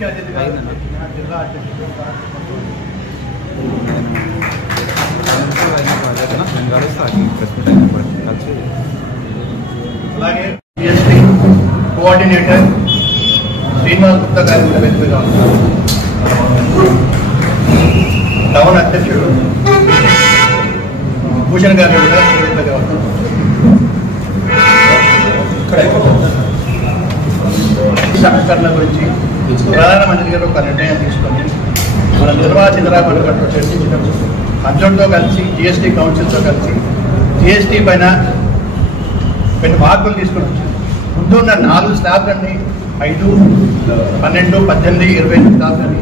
ముఖ్య అతిథిగా జిల్లా అధ్యక్షుడు అలాగే జిఎస్టీ కోఆర్డినేటర్ శ్రీనివాస్ గుప్తా గారి కూడా వ్యక్తిగా ఉన్నారు. టౌన్ అధ్యక్షుడు భూషణ్ గారి కూడా వ్యక్తిగా ఉన్నారు. సంస్కరణ గురించి ప్రధానమంత్రి గారు ఒక నిర్ణయం తీసుకొని మన నిర్వాచితరాలు చర్చించడం, అందరితో కలిసి జిఎస్టీ కౌన్సిల్తో కలిసి జిఎస్టీ పైన కొన్ని మార్పులు తీసుకుని వచ్చారు. ముందున్న 4 స్లాబ్లన్నీ 5, 12, 18, 20 స్లాబ్లని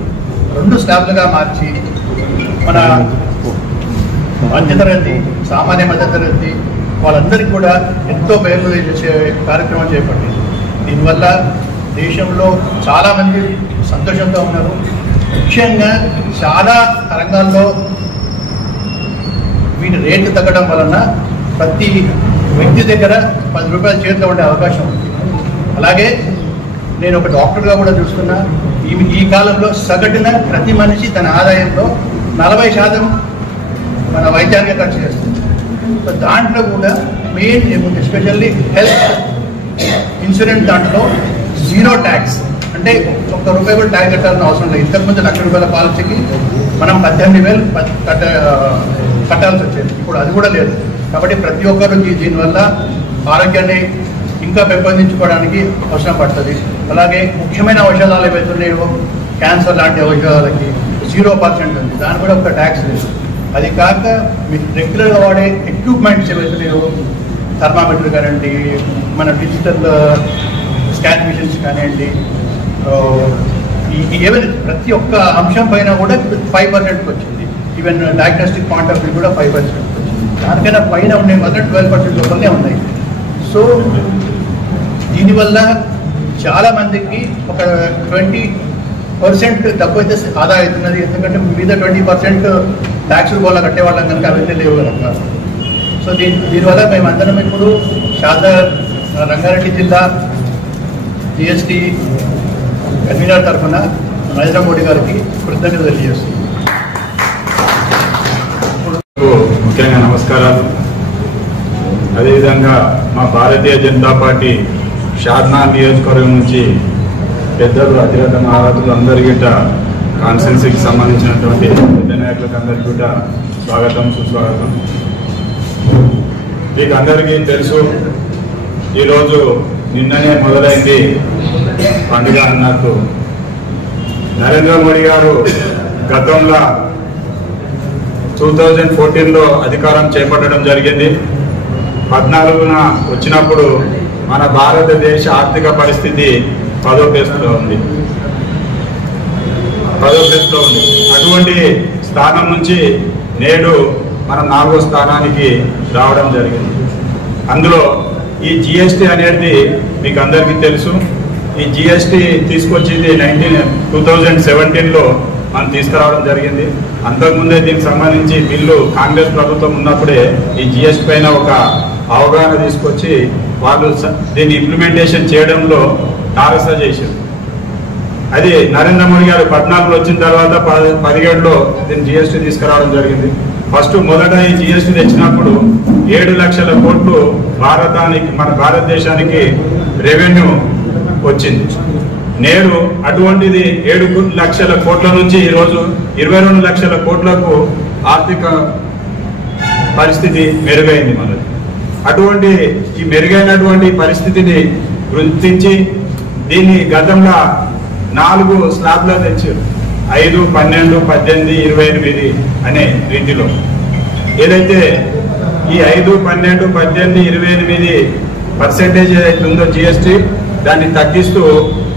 2 స్లాబ్లుగా మార్చి మన మధ్యతరగతి, సామాన్య మధ్యతరగతి వాళ్ళందరికీ కూడా ఎంతో మేలు చేసే కార్యక్రమం చేపట్టింది. దీనివల్ల దేశంలో చాలామంది సంతోషంగా ఉన్నారు. ముఖ్యంగా చాలా రంగాల్లో వీటి రేట్లు తగ్గడం వలన ప్రతి వ్యక్తి దగ్గర 10 రూపాయల చేతిలో ఉండే అవకాశం ఉంది. అలాగే నేను ఒక డాక్టర్గా కూడా చూస్తున్నా, ఈ కాలంలో సగటున ప్రతి మనిషి తన ఆదాయంలో 40% మన వైద్యానికి ఖర్చు చేస్తుంది. దాంట్లో కూడా మెయిన్ ఏముంది, ఎస్పెషల్లీ హెల్త్ ఇన్సూరెన్స్ దాంట్లో 0 ట్యాక్స్, అంటే ₹1 కూడా ట్యాక్స్ కట్టాల్సిన అవసరం లేదు. ఇంతకుముందు ₹1,00,000 పాలసీకి మనం 18,000 కట్టాల్సి వచ్చేది, ఇప్పుడు అది కూడా లేదు. కాబట్టి ప్రతి ఒక్కరు దీనివల్ల ఆరోగ్యాన్ని ఇంకా పెంపొందించుకోవడానికి అవసరం పడుతుంది. అలాగే ముఖ్యమైన ఔషధాలు ఏవైతున్నాయో క్యాన్సర్ లాంటి ఔషధాలకి 0% ఉంది, దాని కూడా ఒక ట్యాక్స్ లేదు. అది కాక మీకు రెగ్యులర్గా వాడే ఎక్విప్మెంట్స్ ఏవైతున్నాయో థర్మామీటర్ కానివ్వండి, మన డిజిటల్ స్కాన్ మిషన్స్ కానివ్వండి, ఏవైనా ప్రతి ఒక్క అంశం పైన కూడా 5%కి వచ్చింది. Even diagnostic point of view కూడా 5% వచ్చింది. దానికైనా పైన ఉండే మాత్రం 12% లోపలనే ఉన్నాయి. సో దీనివల్ల చాలామందికి ఒక 20% తక్కువ అయితే ఆదా అవుతున్నది. ఎందుకంటే మీద 20% ట్యాక్స్ వల్ల కట్టేవాళ్ళం కనుక అవైతే లేవు కనుక. సో దీనివల్ల మేమందరం ఇప్పుడు రంగారెడ్డి జిల్లా జిఎస్టీ కన్వీనర్ తరఫున నరేంద్ర మోడీ గారికి కృతజ్ఞతలు తెలియజేస్తున్నాం. ముఖ్యంగా నమస్కారాలు. అదేవిధంగా మా భారతీయ జనతా పార్టీ షాద్నా నియోజకవర్గం నుంచి పెద్దలు, అతిరథ మహారాజులు అందరికీ కాన్స్టిట్యున్సీకి సంబంధించినటువంటి పెద్ద నాయకులకు అందరికీ కూడా స్వాగతం, సుస్వాగతం. మీకు అందరికీ తెలుసు, ఈరోజు నిన్ననే మొదలైంది పండుగ అన్నట్టు. నరేంద్ర మోడీ గారు గతంలో 2014లో అధికారం చేపట్టడం జరిగింది. 14న వచ్చినప్పుడు మన భారతదేశ ఆర్థిక పరిస్థితి 10వ ప్లేస్లో ఉంది. అటువంటి స్థానం నుంచి నేడు మనం 4వ స్థానానికి రావడం జరిగింది. అందులో ఈ జిఎస్టీ అనేది మీకు అందరికీ తెలుసు. ఈ జిఎస్టీ తీసుకొచ్చింది 2017లో మనం తీసుకురావడం జరిగింది. అంతకుముందే దీనికి సంబంధించి బిల్లు కాంగ్రెస్ ప్రభుత్వం ఉన్నప్పుడే ఈ జిఎస్టీ పైన ఒక అవగాహన తీసుకొచ్చి వాళ్ళు దీన్ని ఇంప్లిమెంటేషన్ చేయడంలో తారస చేశారు. అది నరేంద్ర మోడీ గారు 14లో వచ్చిన తర్వాత 17లో దీన్ని జిఎస్టీ తీసుకురావడం జరిగింది. మొదట ఈ జిఎస్టీ తెచ్చినప్పుడు 7 లక్షల కోట్లు మన భారతదేశానికి రెవెన్యూ వచ్చింది. నేడు అటువంటిది 7 లక్షల కోట్ల నుంచి ఈరోజు 22 లక్షల కోట్లకు ఆర్థిక పరిస్థితి మెరుగైంది మనది. అటువంటి ఈ మెరుగైనటువంటి పరిస్థితిని గుర్తించి దీన్ని గతంలో 4 స్లాబ్లో తెచ్చారు. 5, 12, 18, 28 అనే రీతిలో. ఏదైతే ఈ 5, 12, 18, 28% ఏదైతే ఉందో జిఎస్టీ, దాన్ని తగ్గిస్తూ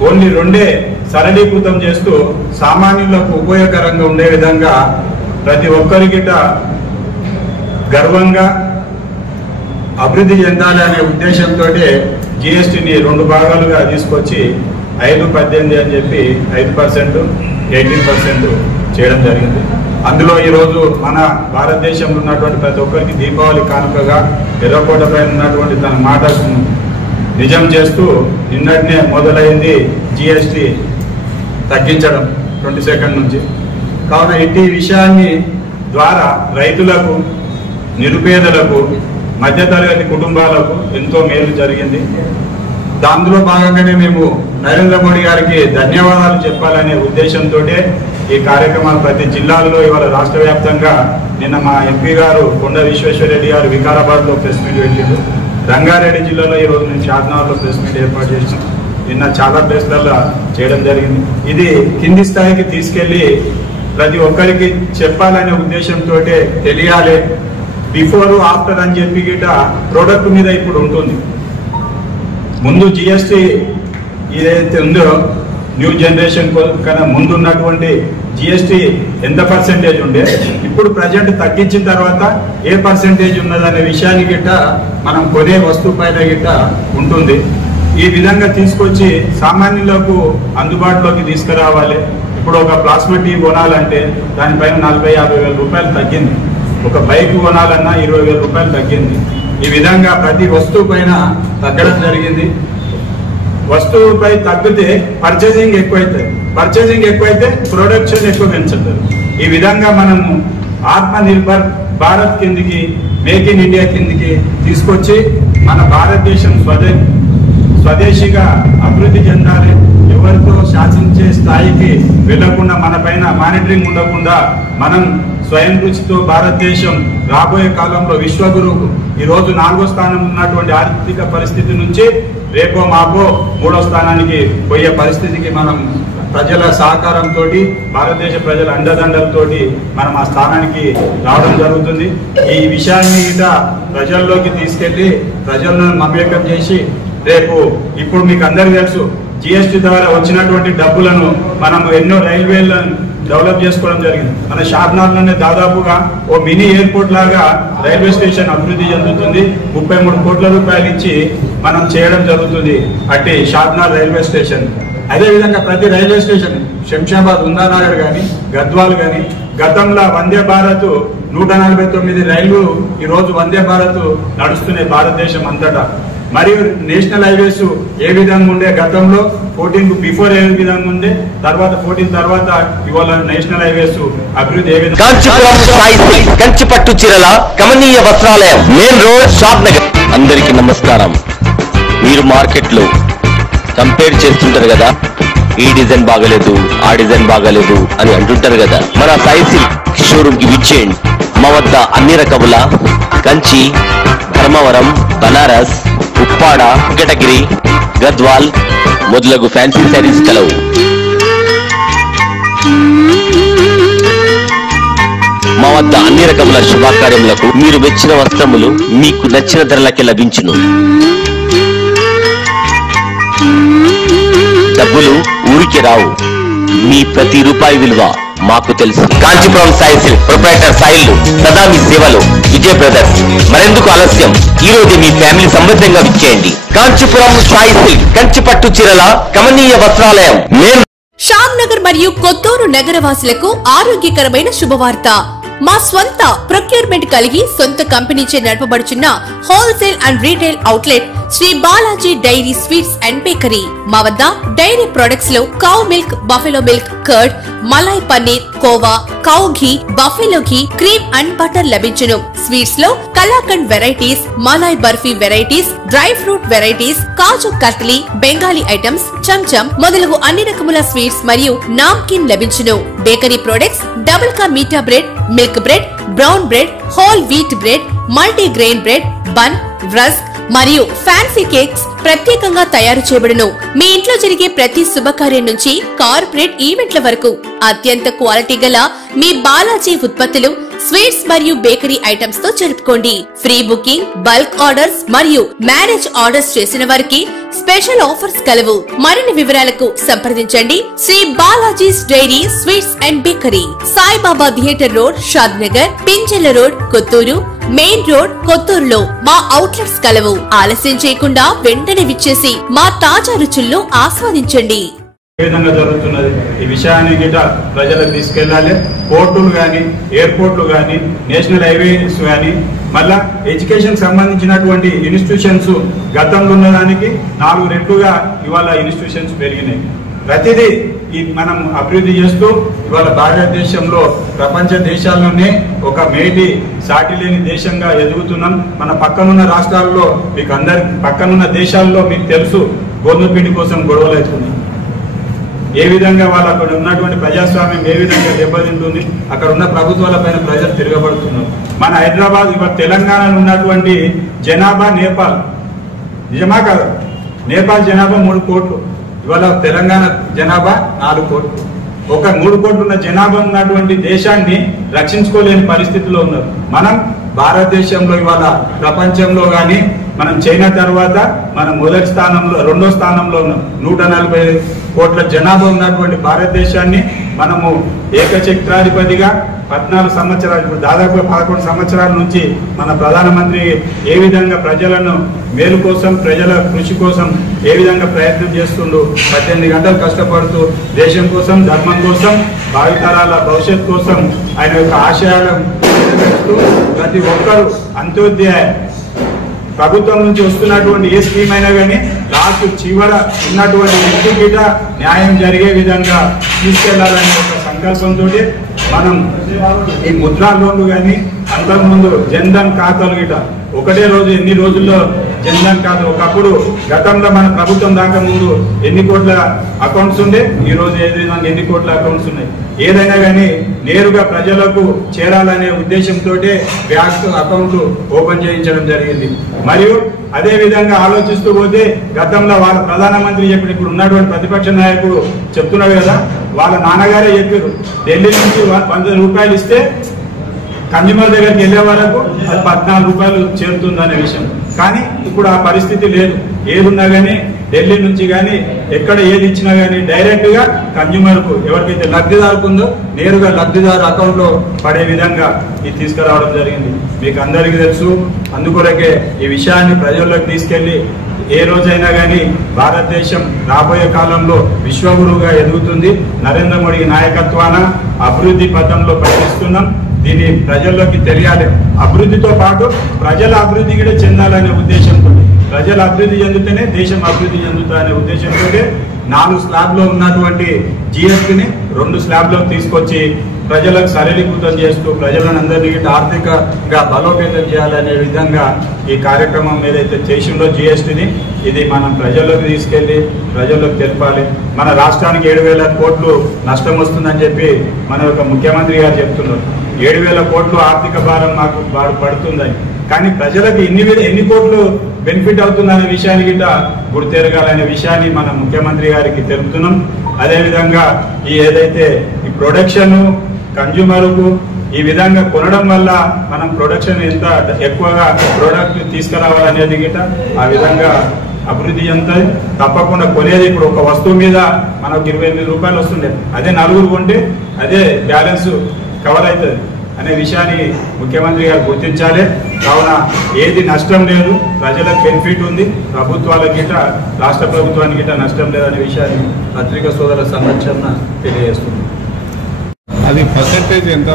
ఓన్లీ 2 సరళీకృతం చేస్తూ సామాన్యులకు ఉపయోగకరంగా ఉండే విధంగా ప్రతి ఒక్కరికి గర్వంగా అభివృద్ధి చెందాలి అనే ఉద్దేశంతో జిఎస్టీని 2 భాగాలుగా తీసుకొచ్చి 5, 18 అని చెప్పి 5%, 18% చేయడం జరిగింది. అందులో ఈరోజు మన భారతదేశంలో ఉన్నటువంటి ప్రతి ఒక్కరికి దీపావళి కానుకగా ఎర్రకోట పైన ఉన్నటువంటి తన మాటను నిజం చేస్తూ నిన్నటినే మొదలైంది జిఎస్టీ తగ్గించడం 22 నుంచి. కావున ఇట్టి విషయాన్ని ద్వారా రైతులకు, నిరుపేదలకు, మధ్యతరగతి కుటుంబాలకు ఎంతో మేలు జరిగింది. దానిలో భాగంగానే మేము నరేంద్ర మోడీ గారికి ధన్యవాదాలు చెప్పాలనే ఉద్దేశంతో ఈ కార్యక్రమాలు ప్రతి జిల్లాల్లో ఇవాళ రాష్ట్ర వ్యాప్తంగా నిన్న మా ఎంపీ గారు కొండ విశ్వేశ్వరరెడ్డి గారు వికారాబాద్లో ప్రెస్ మీట్ పెట్టారు. రంగారెడ్డి జిల్లాలో ఈరోజు మేము షాద్నగర్లో ప్రెస్ మీట్ ఏర్పాటు చేసినాం. నిన్న చాలా ప్లేస్లలో చేయడం జరిగింది. ఇది కింది స్థాయికి తీసుకెళ్లి ప్రతి ఒక్కరికి చెప్పాలనే ఉద్దేశంతో తెలియాలి. బిఫోర్ ఆఫ్టర్ అని చెప్పి గిట ప్రోడక్ట్ మీద ఇప్పుడు ఉంటుంది. ముందు జిఎస్టీ ఏదైతే ఉందో న్యూ జనరేషన్ కన్నా ముందు ఉన్నటువంటి జిఎస్టీ ఎంత పర్సెంటేజ్ ఉండే, ఇప్పుడు ప్రజెంట్ తగ్గించిన తర్వాత ఏ పర్సెంటేజ్ ఉన్నదనే విషయాన్ని గిట్ట మనం కొనే వస్తువు పైన గిట్ట ఉంటుంది. ఈ విధంగా తీసుకొచ్చి సామాన్యులకు అందుబాటులోకి తీసుకురావాలి. ఇప్పుడు ఒక ప్లాస్మా టీ కొనాలంటే దానిపైన 40-50 వేల రూపాయలు తగ్గింది. ఒక బైక్ కొనాలన్నా 20 వేల రూపాయలు తగ్గింది. ఈ విధంగా ప్రతి వస్తువు పైన తగ్గడం జరిగింది. వస్తువుపై తగ్గితే పర్చేసింగ్ ఎక్కువైతుంది, పర్చేసింగ్ ఎక్కువైతే ప్రొడక్షన్ ఎక్కువ పెంచుతుంది. ఈ విధంగా మనము ఆత్మనిర్భర్ భారత్ కిందికి, మేక్ ఇన్ ఇండియా కిందికి తీసుకొచ్చి మన భారతదేశం స్వదేశీగా అభివృద్ధి చెందాలి. ఎవరితో శాసించే స్థాయికి వెళ్లకుండా, మన పైన మానిటరింగ్ ఉండకుండా మనం స్వయం కృషితో భారతదేశం రాబోయే కాలంలో విశ్వగురువు ఈరోజు 4వ స్థానం ఉన్నటువంటి ఆర్థిక పరిస్థితి నుంచి రేపో మాపో 3వ స్థానానికి పోయే పరిస్థితికి మనం ప్రజల సహకారంతో, భారతదేశ ప్రజల అండదండలతోటి మనం ఆ స్థానానికి రావడం జరుగుతుంది. ఈ విషయాన్ని ప్రజల్లోకి తీసుకెళ్లి ప్రజలను మమేకం చేసి రేపు ఇప్పుడు మీకు అందరికీ తెలుసు జిఎస్టీ ద్వారా వచ్చినటువంటి డబ్బులను మనం ఎన్నో రైల్వేలను డెవలప్ చేసుకోవడం జరిగింది. మన షాద్నగర్లోనే దాదాపుగా ఓ మినీ ఎయిర్పోర్ట్ లాగా రైల్వే స్టేషన్ అభివృద్ధి చెందుతుంది. 33 కోట్ల రూపాయలు ఇచ్చి మనం చేయడం జరుగుతుంది అట్టి షాద్నగర్ రైల్వే స్టేషన్. అదేవిధంగా ప్రతి రైల్వే స్టేషన్ శంషాబాద్, ఉందానగర్ కానీ, గద్వాల్ కానీ, గతంలో వందే భారత్ 149 రైళ్లు ఈరోజు వందే భారత్ నడుస్తున్నాయి భారతదేశం అంతటా. మరియు నేషనల్ హైవేస్ ఏ విధంగా ఉండే గతంలో 14 బిఫోర్ ఏ విధంగా ఉండే, తర్వాత 14 తర్వాత ఇవాళ నేషనల్ హైవేస్ అభివృద్ధి ఏ విధంగా. కంచిపట్టు చీరల కమనీయ వస్త్రాలయం, మెయిన్ రోడ్, షాద్నగర్. అందరికీ నమస్కారం. మీరు మార్కెట్ లో కంపేర్ చేస్తుంటారు కదా, ఈ డిజైన్ బాగలేదు, ఆ డిజైన్ బాగలేదు అని అంటుంటారు కదా. మన సాయి సిల్క్ షోరూమ్ కి విచ్చేయండి. మా వద్ద అన్ని రకముల కంచి, ధర్మవరం, బనారస్, ఉప్పాడ, వెంకటగిరి, గద్వాల్ మొదలగు ఫ్యాన్సీ శారీస్ కలవు. మా వద్ద అన్ని రకముల శుభకార్యములకు మీరు మెచ్చిన వస్త్రములు మీకు నచ్చిన ధరలకి లభించును. డబ్బులు ఊరికి రావు, మీ ప్రతి రూపాయి విలువ మాకు తెలుసు. కాంచీపురం సాయి సిల్క్ ప్రొప్రైటర్ సాయిలు సదా మీ సేవలో. విజయ్ బ్రదర్స్. మరెందుకు ఆలస్యం, ఈ రోజు మీ ఫ్యామిలీ సమృద్ధంగా విచ్చేయండి. కాంచీపురం సాయి సిల్క్ కంచిపట్టు చీరల కమనీయ వస్త్రాలయం, మెయిన్ షాద్నగర్ మరియు కొత్తూరు నగరవాసులకు ఆరోగ్యకరమైన శుభవార్త. మా స్వంత ప్రొక్యూర్మెంట్ కలిగి సొంత కంపెనీచే నడపబడుచున్న wholesale and retail outlet Shri Balaji dairy sweets and bakery. మా వద్ద డైరీ ప్రొడక్ట్స్ లో cow milk, buffalo milk, curd, malai paneer, khoa, cow ghee, buffalo ghee, cream and butter లభించును. స్వీట్స్ లో kalakand varieties, malai barfi varieties, dry fruit varieties, kaju katli, Bengali items, chamcham మొదలగు అన్ని రకముల స్వీట్స్ మరియు నామ్కిన్ లభించును. Bakery products double ka meetha bread, milk bread, brown bread, whole wheat bread, multigrain bread, bun, rusk మరియు fancy cakes ప్రత్యేకంగా తయారు చేయబడును. మీ ఇంట్లో జరిగే ప్రతి శుభకార్యం నుంచి కార్పొరేట్ ఈవెంట్ల వరకు అత్యంత క్వాలిటీ గల మీ బాలాజీ ఉత్పత్తులు, స్వీట్స్ మరియు బేకరీ ఐటమ్స్ తో జరుపుకోండి. ఫ్రీ బుకింగ్, బల్క్ ఆర్డర్స్ మరియు మ్యారేజ్ ఆర్డర్స్ చేసిన వారికి స్పెషల్ ఆఫర్స్ కలవు. మరిన్ని వివరాలకు సంప్రదించండి Shri Balaji's dairy sweets and bakery, Saibaba theatre road, Shadnagar, Pinjala road, Kothur, main road, కొత్తూరులో మా అవుట్లెట్స్ కలవు. ఆలస్యం చేయకుండా వెంటనే విచ్చేసి మా తాజా రుచుల్లో ఆస్వాదించండి. ఏ విధంగా జరుగుతున్నది ఈ విషయాన్ని గిట ప్రజలకు తీసుకెళ్లాలి. పోర్టులు కానీ, ఎయిర్పోర్ట్లు కానీ, నేషనల్ హైవేస్ కానీ, మళ్ళా ఎడ్యుకేషన్ సంబంధించినటువంటి ఇన్స్టిట్యూషన్స్ గతంలో ఉన్నదానికి 4 రెట్లుగా ఇవాళ ఇన్స్టిట్యూషన్స్ పెరిగినాయి. ప్రతిదీ ఈ మనం అభివృద్ధి చేస్తూ ఇవాళ భారతదేశంలో ప్రపంచ దేశాల్లోనే ఒక మేటి సాటి లేని దేశంగా ఎదుగుతున్నాం. మన పక్కనున్న రాష్ట్రాల్లో మీకు అందరి పక్కనున్న దేశాల్లో మీకు తెలుసు గోధుమ పిండి కోసం గొడవలు అవుతుంది. ఏ విధంగా వాళ్ళు అక్కడ ఉన్నటువంటి ప్రజాస్వామ్యం ఏ విధంగా దెబ్బతింటుంది, అక్కడ ఉన్న ప్రభుత్వాల పైన ప్రజలు తిరగబడుతున్నారు. మన హైదరాబాద్ ఇవాళ తెలంగాణలో ఉన్నటువంటి జనాభా నేపాల్, నిజమా కాదు? నేపాల్ జనాభా 3 కోట్లు, ఇవాళ తెలంగాణ జనాభా 4 కోట్లు. ఒక 3 కోట్లు ఉన్న జనాభా ఉన్నటువంటి దేశాన్ని రక్షించుకోలేని పరిస్థితిలో ఉన్నారు. మనం భారతదేశంలో ఇవాళ ప్రపంచంలో కానీ మనం చైనా తర్వాత మనం మొదటి స్థానంలో 2వ స్థానంలో ఉన్నాం. 140 కోట్ల జనాభా ఉన్నటువంటి భారతదేశాన్ని మనము ఏకచక్రాధిపతిగా 14 సంవత్సరాలు, ఇప్పుడు దాదాపు 11 సంవత్సరాల నుంచి మన ప్రధానమంత్రి ఏ విధంగా ప్రజలను మేలు కోసం, ప్రజల కృషి కోసం ఏ విధంగా ప్రయత్నం చేస్తుండో, 18 గంటలు కష్టపడుతూ దేశం కోసం, ధర్మం కోసం, భావితరాల భవిష్యత్ కోసం ఆయన యొక్క ఆశయాలను ప్రతి ఒక్కరూ అంత్యోదయ ప్రభుత్వం నుంచి వస్తున్నటువంటి ఏ స్కీమ్ అయినా కానీ లాస్ట్ చివర ఉన్నటువంటి వ్యక్తి గిట న్యాయం జరిగే విధంగా తీసుకెళ్లాలనే ఒక సంకల్పంతో మనం ఈ ముద్రా లోన్లు కానీ అంతకుముందు జన్ధన్ ఖాతాలు గిట ఒకటే రోజు ఎన్ని రోజుల్లో జన్ధన్ ఖాతా, ఒకప్పుడు గతంలో మన ప్రభుత్వం దాకా ముందు ఎన్ని కోట్ల అకౌంట్స్ ఉండే, ఈ రోజు ఏ విధంగా ఎన్ని కోట్ల అకౌంట్స్ ఉన్నాయి. ఏదైనా కానీ నేరుగా ప్రజలకు చేరాలనే ఉద్దేశంతో బ్యాంక్ అకౌంట్లు ఓపెన్ చేయించడం జరిగింది. మరియు అదే విధంగా ఆలోచిస్తూ పోతే గతంలో వాళ్ళ ప్రధానమంత్రి చెప్పిన ఇప్పుడు ఉన్నటువంటి ప్రతిపక్ష నాయకుడు చెప్తున్నారు కదా, వాళ్ళ నాన్నగారే చెప్పారు ఢిల్లీ నుంచి 100 రూపాయలు ఇస్తే కన్జ్యూమర్ దగ్గరికి వెళ్లే వరకు అది 14 రూపాయలు చేరుతుందనే విషయం. కానీ ఇప్పుడు ఆ పరిస్థితి లేదు. ఏదున్నా కానీ ఢిల్లీ నుంచి కానీ ఎక్కడ ఏది ఇచ్చినా కానీ డైరెక్ట్ గా కన్జ్యూమర్ కు ఎవరికైతే లబ్ధిదారుకు ఉందో నేరుగా లబ్ధిదారు అకౌంట్ లో పడే విధంగా ఇది తీసుకురావడం జరిగింది. మీకు అందరికీ తెలుసు. అందుకొరకే ఈ విషయాన్ని ప్రజల్లోకి తీసుకెళ్లి ఏ రోజైనా కానీ భారతదేశం రాబోయే కాలంలో విశ్వగురువుగా ఎదుగుతుంది. నరేంద్ర మోడీ నాయకత్వాన అభివృద్ధి పథంలో పయనిస్తున్నాం. దీన్ని ప్రజల్లోకి తెలియాలి. అభివృద్ధితో పాటు ప్రజల అభివృద్ధి కూడా చెందాలనే ఉద్దేశంతో, ప్రజల అభివృద్ధి చెందితేనే దేశం అభివృద్ధి చెందుతుందనే ఉద్దేశంతో 4 స్లాబ్లో ఉన్నటువంటి జిఎస్టీని 2 స్లాబ్లోకి తీసుకొచ్చి ప్రజలకు సరళీకృతం చేస్తూ ప్రజలను అందరినీ ఆర్థికంగా బలోపేతం చేయాలనే విధంగా ఈ కార్యక్రమం ఏదైతే చేసిందో జిఎస్టీని ఇది మనం ప్రజల్లోకి తీసుకెళ్లి ప్రజల్లోకి తెలపాలి. మన రాష్ట్రానికి 7,000 కోట్లు నష్టం వస్తుందని చెప్పి మన యొక్క ముఖ్యమంత్రి గారు చెప్తున్నారు. 7,000 కోట్లు ఆర్థిక భారం మాకు పడుతుందని, కానీ ప్రజలకు ఎన్ని కోట్లు బెనిఫిట్ అవుతుందనే విషయాన్ని గిట్ట గుర్తెరగాలనే విషయాన్ని మన ముఖ్యమంత్రి గారికి తెలుపుతున్నాం. అదేవిధంగా ఈ ఏదైతే ఈ ప్రొడక్షన్ కన్జ్యూమర్కు ఈ విధంగా కొనడం వల్ల మనం ప్రొడక్షన్ ఎంత ఎక్కువగా ప్రోడక్ట్ తీసుకురావాలనేది గిట్ట ఆ విధంగా అభివృద్ధి చెందుతుంది. తప్పకుండా కొనేది ఇప్పుడు ఒక వస్తువు మీద మనకు 28 రూపాయలు వస్తుండే, అదే 4 కొంటే అదే బ్యాలెన్స్ కవర్ అవుతుంది అనే విషయాన్ని ముఖ్యమంత్రి గారు గుర్తించాలి. కావున ఏది నష్టం లేదు, ప్రజలకు బెనిఫిట్ ఉంది, ప్రభుత్వాలకు గిట్ట రాష్ట్ర ప్రభుత్వానికి గిట్ట నష్టం లేదనే విషయాన్ని పత్రికా సోదరుల సంరక్షణ తెలియజేస్తుంది. అది పర్సెంటేజ్ ఎంత?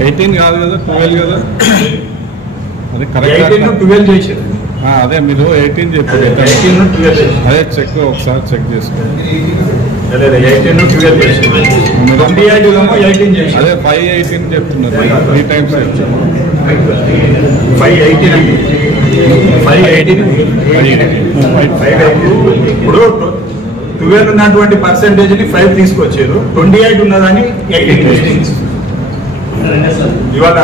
18 కాదు కదా, 12 కదా? అది కరెక్ట్. 12 చేశారు. అదే మీరు 18 చెప్పారు. 18 అదే చెక్ ఒకసారి చెక్ చేసుకోండి. అదే 518 చెప్తున్నారు. 3 టైమ్స్ 518 ఇప్పుడు 12 ఉన్నటువంటి పర్సెంటేజ్ ని 5 తీసుకొచ్చారు. 28 ఉన్నదాన్ని 18 ఇవాళ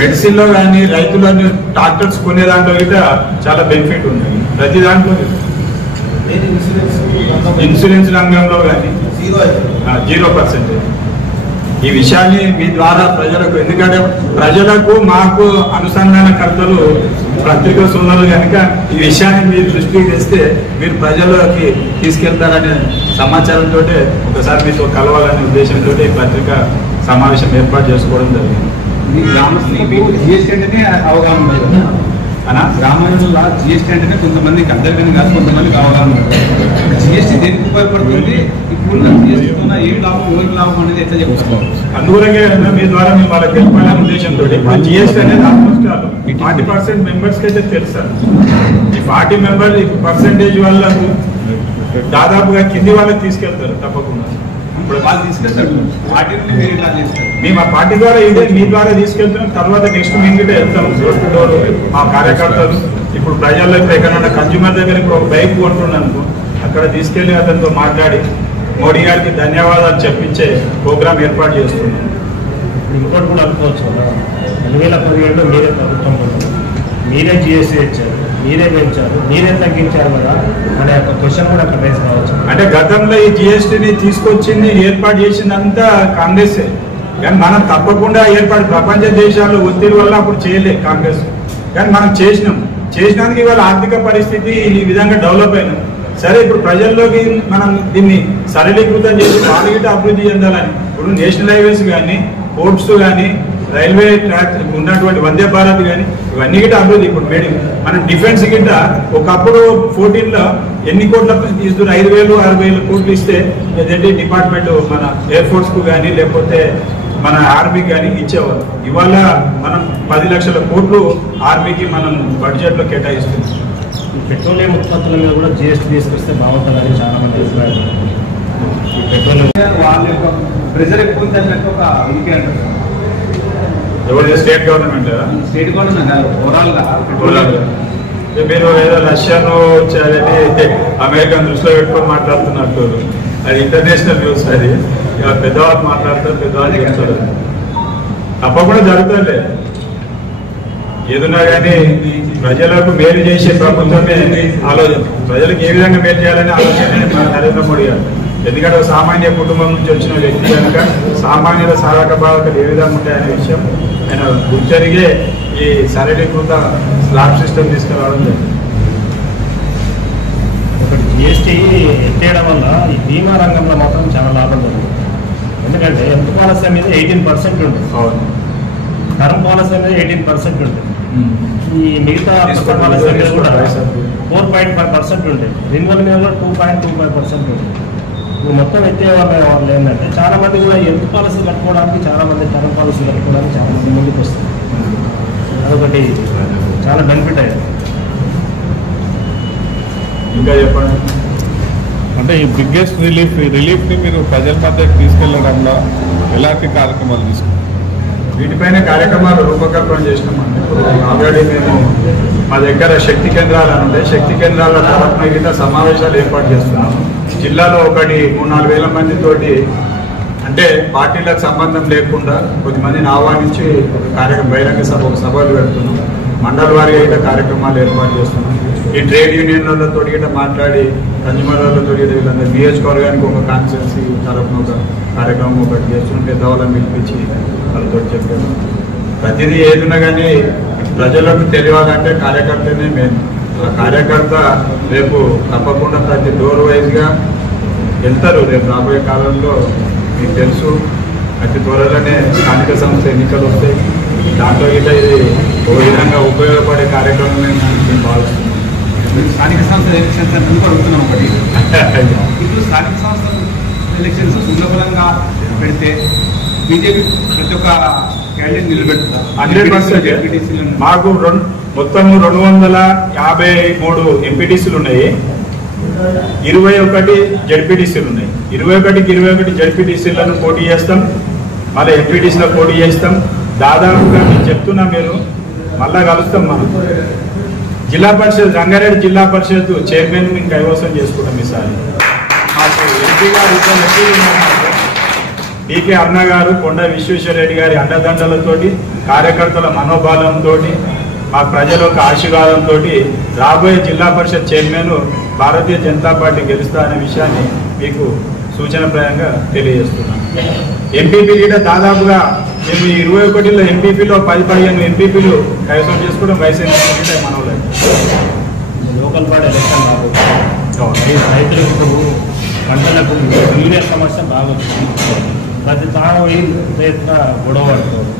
మెడిసిన్ లో కానీ రైతులను ట్రాక్టర్స్ కొనే దాంట్లో అయితే చాలా బెనిఫిట్ ఉంది. ప్రతి దాంట్లో ఇన్సూరెన్స్ రంగంలో కానీ 0%. ఈ విషయాన్ని మీ ద్వారా ప్రజలకు, ఎందుకంటే ప్రజలకు మాకు అనుసంధానకర్తలు పత్రికా సోదరులు కనుక ఈ విషయాన్ని మీరు దృష్టికి తెస్తే మీరు ప్రజల్లోకి తీసుకెళ్తారనే సమాచారంతో ఒకసారి మీతో కలవాలనే ఉద్దేశంతో ఈ పత్రికా సమావేశం ఏర్పాటు చేసుకోవడం జరిగింది. జిఎస్టీ అంటేనే అవగాహన ఉంది అనా, గ్రామాలలో జిఎస్టీ అంటేనే కొంతమందికి అందరికీ కాదు కొంతమందికి అవగాహన ఉంది. జిఎస్టీ దేనికి ఉపయోగపడుతుంది, ఇప్పుడు జిఎస్టీతో ఏం లాభం, ఎవరికి లాభం అనేది ఎట్లా చెప్పుకోవాలి. అందువల్లకే మీ ద్వారా మేము వాళ్ళకి తెలిపాలనే ఉద్దేశంతో ఇప్పుడు జిఎస్టీ అనేది ఆల్మోస్ట్ 40% మెంబర్స్కి అయితే తెలుసు. 40 మెంబర్స్ పర్సెంటేజ్ వాళ్ళకు దాదాపుగా కింది వాళ్ళకి తీసుకెళ్తారు తప్పకుండా. ఇప్పుడు వాళ్ళు తీసుకెళ్తారు, పార్టీ నుండి మీరు ఇలా చేస్తారు. మేము ఆ పార్టీ ద్వారా ఇదే మీ ద్వారా తీసుకెళ్తున్నాం. తర్వాత నెక్స్ట్ మేము గిట్ట వెళ్తాం డోర్ టు డోర్ మా కార్యకర్తలు. ఇప్పుడు ప్రజల్లో ఇప్పుడు ఎక్కడన్నా కన్జ్యూమర్ దగ్గర ఇప్పుడు ఒక బైక్ కొంటున్నాను, అక్కడ తీసుకెళ్లి అతనితో మాట్లాడి మోడీ గారికి ధన్యవాదాలు చెప్పించే ప్రోగ్రాం ఏర్పాటు చేస్తున్నాం. ఇంకోటి కూడా అనుకోవచ్చు కదా, 2017లో మీరే ప్రభుత్వం కొన్నారు, మీరే జిఎస్టీ ఇచ్చారు, మీరే పెంచారు, మీరే తగ్గించారు కదా అనే ఒక క్వశ్చన్ కూడా అక్కడ రేస్ కావచ్చు. అంటే గతంలో ఈ జిఎస్టీని తీసుకొచ్చింది ఏర్పాటు చేసిందంతా కాంగ్రెసే, కానీ మనం తప్పకుండా ఏర్పాటు ప్రపంచ దేశాల్లో ఒత్తిడి వల్ల అప్పుడు చేయలే కాంగ్రెస్, కానీ మనం చేసినందుకు ఇవాళ ఆర్థిక పరిస్థితి ఈ విధంగా డెవలప్ అయినాం. సరే ఇప్పుడు ప్రజల్లోకి మనం దీన్ని సరళీకృతం చేసి వాళ్ళకి అభివృద్ధి చెందాలని ఇప్పుడు నేషనల్ హైవేస్ కానీ పోర్ట్స్ కానీ రైల్వే ట్రాక్ ఉన్నటువంటి వందే భారత్ కానీ ఇవన్నీ గిట్ట అభివృద్ధి. ఇప్పుడు మనం డిఫెన్స్ గిట్ట ఒకప్పుడు 14లో ఎన్ని కోట్ల ఇస్తున్నారు, 5,000 6,000 కోట్లు ఇస్తే ఏదంటే డిపార్ట్మెంట్ మన ఎయిర్ ఫోర్స్ కు కానీ లేకపోతే మన ఆర్మీకి కానీ ఇచ్చేవారు. ఇవాళ మనం 10 లక్షల కోట్లు ఆర్మీకి మనం బడ్జెట్ లో కేటాయిస్తున్నాం. పెట్రోలియం ఉత్పత్తుల మీద కూడా జిఎస్టీ తీసుకొస్తే బాగుంటుందని చాలా మంది అభిప్రాయం. ఈ పెట్రోలియం వాళ్ళ యొక్క ప్రెజర్ ఎక్కువ ఉందని ఒక అందుకే అంటారు. ఎవరు state government state government overall గా మీరు ఏదో రష్యాను చేయాలని అమెరికాను దృష్టిలో పెట్టుకొని మాట్లాడుతున్నట్టు అది ఇంటర్నేషనల్ న్యూస్. అది పెద్దవాళ్ళు మాట్లాడతారు, పెద్దవాళ్ళు చెప్తారు. తప్పకుండా జరుగుతుంది. ఏదన్నా కానీ ప్రజలకు మేలు చేసే ప్రభుత్వమే ఆలోచన. ప్రజలకు ఏ విధంగా మేలు చేయాలని ఆలోచన నరేంద్ర మోడీ గారు. ఎందుకంటే ఒక సామాన్య కుటుంబం నుంచి వచ్చిన వ్యక్తి కనుక సామాన్యుల సాధక బాధకులు ఏ విధంగా ఉంటాయనే విషయం ఆయన గుర్తెరిగే ఈ సరళీకృత స్లాబ్ సిస్టమ్ తీసుకురావడం జరిగింది. ఒకటి జిఎస్టీ ఎత్తేయడం వల్ల ఈ బీమా రంగంలో మాత్రం చాలా లాభం జరుగుతుంది. ఎందుకంటే హెల్త్ పాలసీ మీద 18% ఉంటుంది, టర్మ్ పాలసీ మీద 18% ఉంటుంది, ఈ మిగతా పాలసీ మీద కూడా 4.5% ఉంటాయి, రెన్యువల్ మీద కూడా 2.25% ఉంటుంది. మొత్తం ఎత్తే వాళ్ళు ఏంటంటే చాలా మంది కూడా హెల్త్ పాలసీ కట్టుకోవడానికి, చాలా మంది టర్మ్ పాలసీ కట్టుకోవడానికి చాలా మంది ముందుకు వస్తుంది. అదొకటి చాలా బెనిఫిట్ అయ్యింది. ఇంకా చెప్పండి. అంటే ఈ బిగ్గెస్ట్ రిలీఫ్ని మీరు ప్రజల మధ్యకి తీసుకెళ్లడంలో ఎలాంటి కార్యక్రమాలు తీసుకుంటారు? వీటిపైన కార్యక్రమాలు రూపకల్పన చేసినామండి. ఇప్పుడు ఆల్రెడీ మేము మా దగ్గర శక్తి కేంద్రాలు అని ఉంటాయి, శక్తి కేంద్రాల తరఫున గిట్ట సమావేశాలు ఏర్పాటు చేస్తున్నాము. జిల్లాలో ఒకటి 3-4 వేల మందితోటి, అంటే పార్టీలకు సంబంధం లేకుండా కొద్దిమందిని ఆహ్వానించి బహిరంగ సభలు పెడుతున్నాం. మండల వారి అయితే కార్యక్రమాలు ఏర్పాటు చేస్తున్నాం. ఈ ట్రేడ్ యూనియన్లతో గిట్ట మాట్లాడి కన్జ్యూమర్ వాళ్ళతో గిట్ట వీళ్ళందరూ నియోజకవర్గానికి ఒక కాన్స్టిట్యున్సీ తరఫున ఒక కార్యక్రమం ఒకటి చేస్తున్నాం. పెద్దవాళ్ళని పిలిపించి వాళ్ళతో చెప్పాను. ప్రతిదీ ఏదున్నా కానీ ప్రజలకు తెలియాలంటే కార్యకర్తనే మెయిన్. కార్యకర్త రేపు తప్పకుండా ప్రతి డోర్ వైజ్గా వెళ్తారు. రేపు రాబోయే కాలంలో మీకు తెలుసు అతి త్వరలోనే స్థానిక సంస్థ ఎన్నికలు వస్తాయి. దాంట్లో గిట్ట ఇది ఒక విధంగా ఉపయోగపడే కార్యక్రమం నేను భావిస్తున్నాను. స్థానిక సంస్థల ఎలక్షన్స్ అని అడుగుతున్నాం. ఒకటి ఇప్పుడు స్థానిక సంస్థల ఎలక్షన్స్ సులభంగా పెడితే బీజేపీ ప్రతి ఒక్క క్యాండిడేట్ నిలబెడుతుంది. 100% మాకు మొత్తం 253 ఎంపీటీసీలు ఉన్నాయి, 21 జడ్పీటీసీలు ఉన్నాయి. 21 జడ్పీటీసీలను పోటీ చేస్తాం, మళ్ళీ ఎంపీటీసీలో పోటీ చేస్తాం. దాదాపుగా నేను చెప్తున్నా, మీరు మళ్ళా కలుస్తాం. మనం జిల్లా పరిషత్ రంగారెడ్డి జిల్లా పరిషత్ చైర్మన్ మేము కైవసం చేసుకుంటాం. ఈసారి మాకు ఎంపీ గారు టీకే అరుణ గారు, కొండ విశ్వేశ్వరరెడ్డి గారి అండదండలతోటి, కార్యకర్తల మనోబలంతో, మా ప్రజల యొక్క ఆశీర్వాదంతో రాబోయే జిల్లా పరిషత్ చైర్మన్ భారతీయ జనతా పార్టీ గెలుస్తా అనే విషయాన్ని మీకు సూచనప్రాయంగా తెలియజేస్తున్నాను. ఎంపీపీ కూడా దాదాపుగా మేము 21లో ఎంపీపీలో 10-15 ఎంపీపీలు కైవసం చేసుకోవడం వైఎస్ఆర్ మనవలే. లోకల్ బాడీ ఎలక్షన్ రాబోతుంది. రైతులకు పంటలకు యూరియా సమస్య బాగా వచ్చింది. ప్రతి తాను గొడవ పడుతుంది.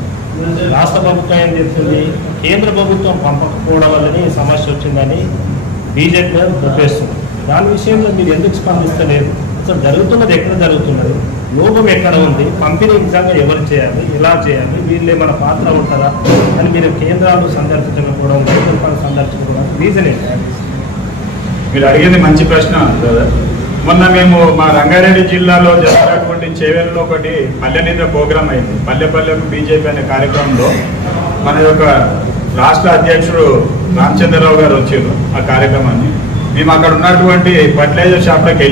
రాష్ట్ర ప్రభుత్వం ఏం చేస్తుంది, కేంద్ర ప్రభుత్వం పంపకపోవడం వల్లని సమస్య వచ్చిందని బీజేపీ చెప్పేస్తుంది. దాని విషయంలో మీరు ఎందుకు స్పందిస్తలేదు? అసలు జరుగుతున్నది ఎక్కడ జరుగుతున్నది, లోపం ఎక్కడ ఉంది, పంపిణీ నిజంగా ఎవరు చేయాలి, ఎలా చేయాలి, వీళ్ళు ఏమైనా పాత్ర ఉంటుందా అని మీరు కేంద్రాలు సందర్శించకపోవడం, రైతులను సందర్శించకపోవడం రీజన్ ఏంటి? మీరు అడిగింది మంచి ప్రశ్న బ్రదర్. మొన్న మేము మా రంగారెడ్డి జిల్లాలో జరిగినటువంటి చేవెల్లో ఒకటి పల్లె నిద్ర ప్రోగ్రామ్ అయింది. పల్లె పల్లెకు బీజేపీ అనే కార్యక్రమంలో మన యొక్క రాష్ట్ర అధ్యక్షుడు రామచంద్రరావు గారు వచ్చారు ఆ కార్యక్రమాన్ని. మేము అక్కడ ఉన్నటువంటి ఫర్టిలైజర్ షాప్లోకి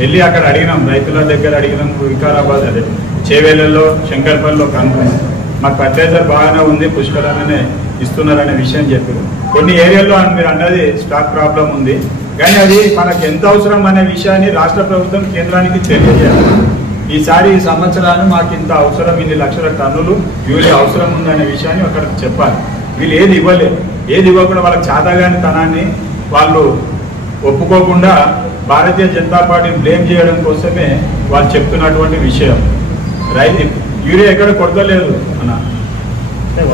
వెళ్ళి అక్కడ అడిగినాం, రైతుల దగ్గర అడిగినాం. వికారాబాద్ అదే చేవేళ్లలో శంకర్పల్లిలో కనుక్కున్నాం. మాకు ఫర్టిలైజర్ బాగానే ఉంది, పుష్కలంగానే ఇస్తున్నారనే విషయం చెప్పారు. కొన్ని ఏరియాల్లో మీరు అన్నది స్టాక్ ప్రాబ్లం ఉంది, కానీ అది మనకు ఎంత అవసరం అనే విషయాన్ని రాష్ట్ర ప్రభుత్వం కేంద్రానికి తెలియజేయాలి. ఈసారి ఈ సంవత్సరాన్ని మాకు ఇంత అవసరం, ఇన్ని లక్షల టన్నులు యూరియా అవసరం ఉందనే విషయాన్ని అక్కడికి చెప్పాలి. వీళ్ళు ఏది ఇవ్వలేదు, ఏది ఇవ్వకుండా వాళ్ళకి చాతగాని తనాన్ని వాళ్ళు ఒప్పుకోకుండా భారతీయ జనతా పార్టీని బ్లేమ్ చేయడం కోసమే వాళ్ళు చెప్తున్నటువంటి విషయం. రైతు యూరియా ఎక్కడ కొడతలేదు అన్న,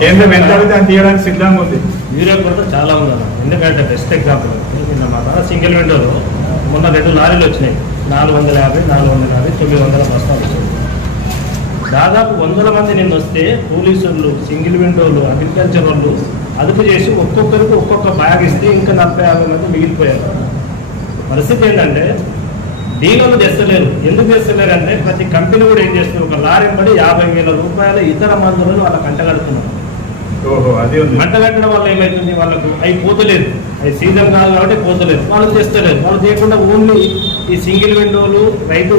కేంద్రం ఎంత అయితే అని తీయడానికి సిద్ధంగా ఉంది. యూరియా కొరత చాలా ఉంది అన్న. ఎందుకంటే బెస్ట్ ఎగ్జాంపుల్ మాట సింగిల్ విండోలో మొన్న 2 లారీలు వచ్చినాయి. 450, 900 బస్తాలు వచ్చాయి. దాదాపు 100 మంది నిన్న వస్తే పోలీసులు, సింగిల్ విండోలు, అగ్రికల్చర్ వాళ్ళు అదుపు చేసి ఒక్కొక్కరికి ఒక్కొక్క బ్యాగ్ ఇస్తే ఇంకా 40-50 మంది మిగిలిపోయారు. పరిస్థితి ఏంటంటే డీలర్లు తెస్తలేరు. ఎందుకు తెస్తలేరు అంటే ప్రతి కంపెనీ కూడా ఏం చేస్తుంది, ఒక లారీ పడి 50,000 రూపాయలు ఇతర మందులను వాళ్ళకి అంటగడుతున్నారు. అంటగట్టడం వల్ల ఏమవుతుంది, వాళ్ళకు అవి పోతలేదు, అవి సీజన్ కాదు కాబట్టి పోతలేదు, వాళ్ళు తెస్తలేదు. వాళ్ళు చేయకుండా ఓన్లీ ఈ సింగిల్ విండోలు, రైతు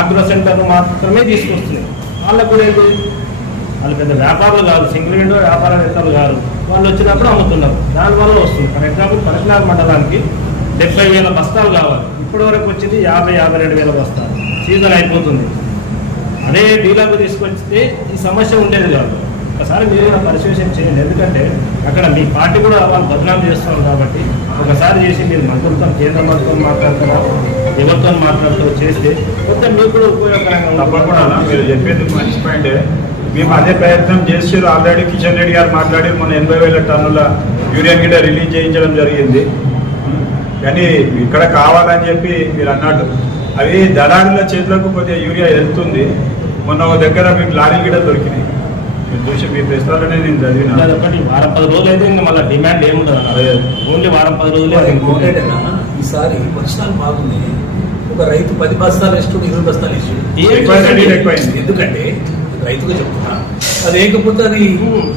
ఆగ్రో సెంటర్లు మాత్రమే తీసుకొస్తున్నాయి. వాళ్ళకు కూడా ఏంటి, వాళ్ళు పెద్ద వ్యాపారులు కాదు, సింగిల్ విండో వ్యాపారవేత్తలు కాదు. వాళ్ళు వచ్చినప్పుడు అమ్ముతున్నారు, దానివల్ల వస్తుంది. ఫర్ ఎగ్జాంపుల్ కనకనాథ్ మండలానికి 70,000 బస్తాలు కావాలి, ఇప్పటి వరకు వచ్చింది 50-52,000 బస్తాలు. సీజన్ అయిపోతుంది. అదే డీలర్లు తీసుకొస్తే ఈ సమస్య ఉండేది కాదు. ఒకసారి మీరు పరిశోధన చేయండి, ఎందుకంటే అక్కడ మీ పార్టీ కూడా వాళ్ళు బదనాం చేస్తున్నారు కాబట్టి ఒకసారి చేసి మీరు మంత్రులతో, కేంద్ర మంత్రులతో మాట్లాడుతున్నారు, ఎవరితో మాట్లాడుతూ చేస్తే కొంచెం మీకు కూడా ఉపయోగకరంగా. తప్పకుండా మీరు చెప్పేది మంచి పాయింటే. మేము అదే ప్రయత్నం చేసారు. ఆల్రెడీ కిషన్ రెడ్డి గారు మాట్లాడి మొన్న 80,000 టన్నుల యూరియా గిట రిలీజ్ చేయించడం జరిగింది. కానీ ఇక్కడ కావాలని చెప్పి మీరు అన్నట్టు అవి దళారుల చేతులకు కొద్దిగా యూరియా వెళ్తుంది. మొన్న ఒక దగ్గర మీకు లారీ గిట దొరికినాయి. మీరు చూసి మీ ప్రశ్నలోనే నేను చదివిన ఒకటి వారం 10 రోజులు అయితే ఇంకా మళ్ళీ డిమాండ్ ఏముంటుంది, ఓన్లీ వారం 10 రోజులే. ఈసారి వర్షాలు బాగున్నాయి, ఒక రైతు 10 బస్తాలు వేసుకుని 20 బస్తాలు వేసాడు. ఎక్కువైంది. ఎందుకంటే రైతుగా చెప్తున్నా, అది లేకపోతే అది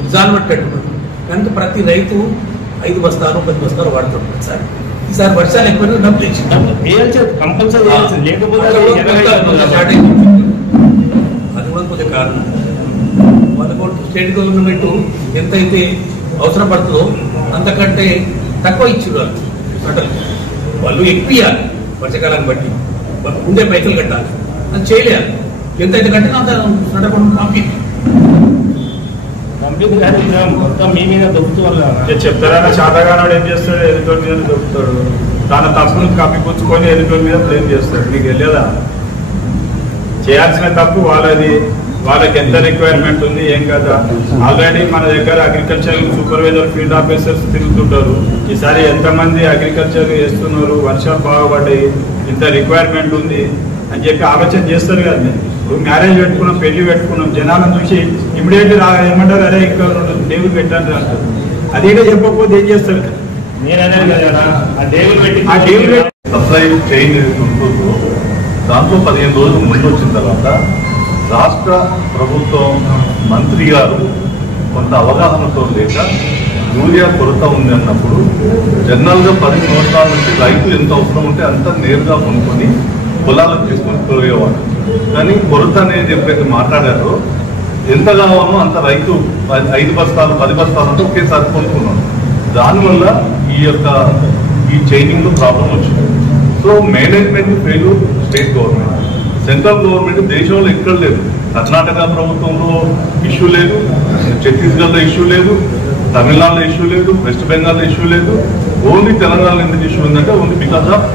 నిజాలు పెట్టుకుంటాడు. కనుక ప్రతి రైతు 5 బస్తాలు 10 బస్తాలు వాడుతుంటాడు. సార్ ఈసారి వర్షాలు ఎక్కువ డబ్బులు ఇచ్చింది, కంపల్సరీ లేకపోతే అది కూడా కొంచెం కారణం. వాళ్ళకు స్టేట్ గవర్నమెంట్ ఎంతైతే అవసరం పడుతుందో అంతకంటే తక్కువ ఇచ్చారు వాళ్ళు పంటలు. వాళ్ళు ఎక్కువ ఇవ్వాలి, వర్షకాలాన్ని బట్టి ఉండే పైసలు కట్టాలి, అది చేయలేదు. ఎంతైతే కట్టినా అంత నడపడం కంప్లీట్ కానీ మొత్తం మీ మీద దొరుకుతూ వల్ల చెప్తారా. శాతగానాడు ఏం చేస్తాడు, ఎదుటి మీద దొరుకుతాడు. తన తప్పును కప్పిపుచ్చుకొని ఎదుటి మీద బ్లేమ్ చేస్తాడు. మీకు తెలియదా, చేయాల్సిన తప్పు వాళ్ళది, వాళ్ళకి ఎంత రిక్వైర్మెంట్ ఉంది ఏం కదా. ఆల్రెడీ మన దగ్గర అగ్రికల్చర్ సూపర్వైజర్, ఫీల్డ్ ఆఫీసర్స్ తిరుగుతుంటారు. ఈసారి ఎంతమంది అగ్రికల్చర్ చేస్తున్నారు, వర్షాలు బాగుపడ్డాయి, ఇంత రిక్వైర్మెంట్ ఉంది అని చెప్పి ఆలోచన చేస్తారు కదా. ఇప్పుడు మ్యారేజ్ పెట్టుకున్నాం, పెళ్లి పెట్టుకున్నాం, జనాలను చూసి ఇమీడియట్లీ ఏమంటారు, అరే ఇంకా దేవుడు పెట్టండి అంటారు. అది కూడా చెప్పకపోతే ఏం చేస్తారు. సప్లై చైన్ ఉంటుందో దాంట్లో 15 రోజులు ముందు వచ్చిన తర్వాత రాష్ట్ర ప్రభుత్వం మంత్రి గారు కొంత అవగాహనతో లేక యూరియా కొరత ఉంది అన్నప్పుడు జనరల్గా 10 సంవత్సరాల నుంచి రైతు ఎంత అవసరం ఉంటే అంత నేరుగా కొనుక్కొని పొలాలకు తీసుకొని పోయేవాడు. కానీ కొరత అనేది ఎప్పుడైతే మాట్లాడారో ఎంత కావాలో అంత రైతు 5 బస్తాలు 10 బస్తాలు అంటే ఒకేసారి కొనుక్కున్నాడు. దానివల్ల ఈ చైనింగ్ లో ప్రాబ్లం వచ్చింది. So management failure state government, central government దేశంలో ఎక్కడ లేదు. కర్ణాటక ప్రభుత్వంలో ఇష్యూ లేదు, ఛత్తీస్గఢ్లో ఇష్యూ లేదు, తమిళనాడులో ఇష్యూ లేదు, వెస్ట్ బెంగాల్లో ఇష్యూ లేదు. ఓన్లీ తెలంగాణలో ఎందుకు ఇష్యూ ఉందంటే ఓన్లీ బికాస్ ఆఫ్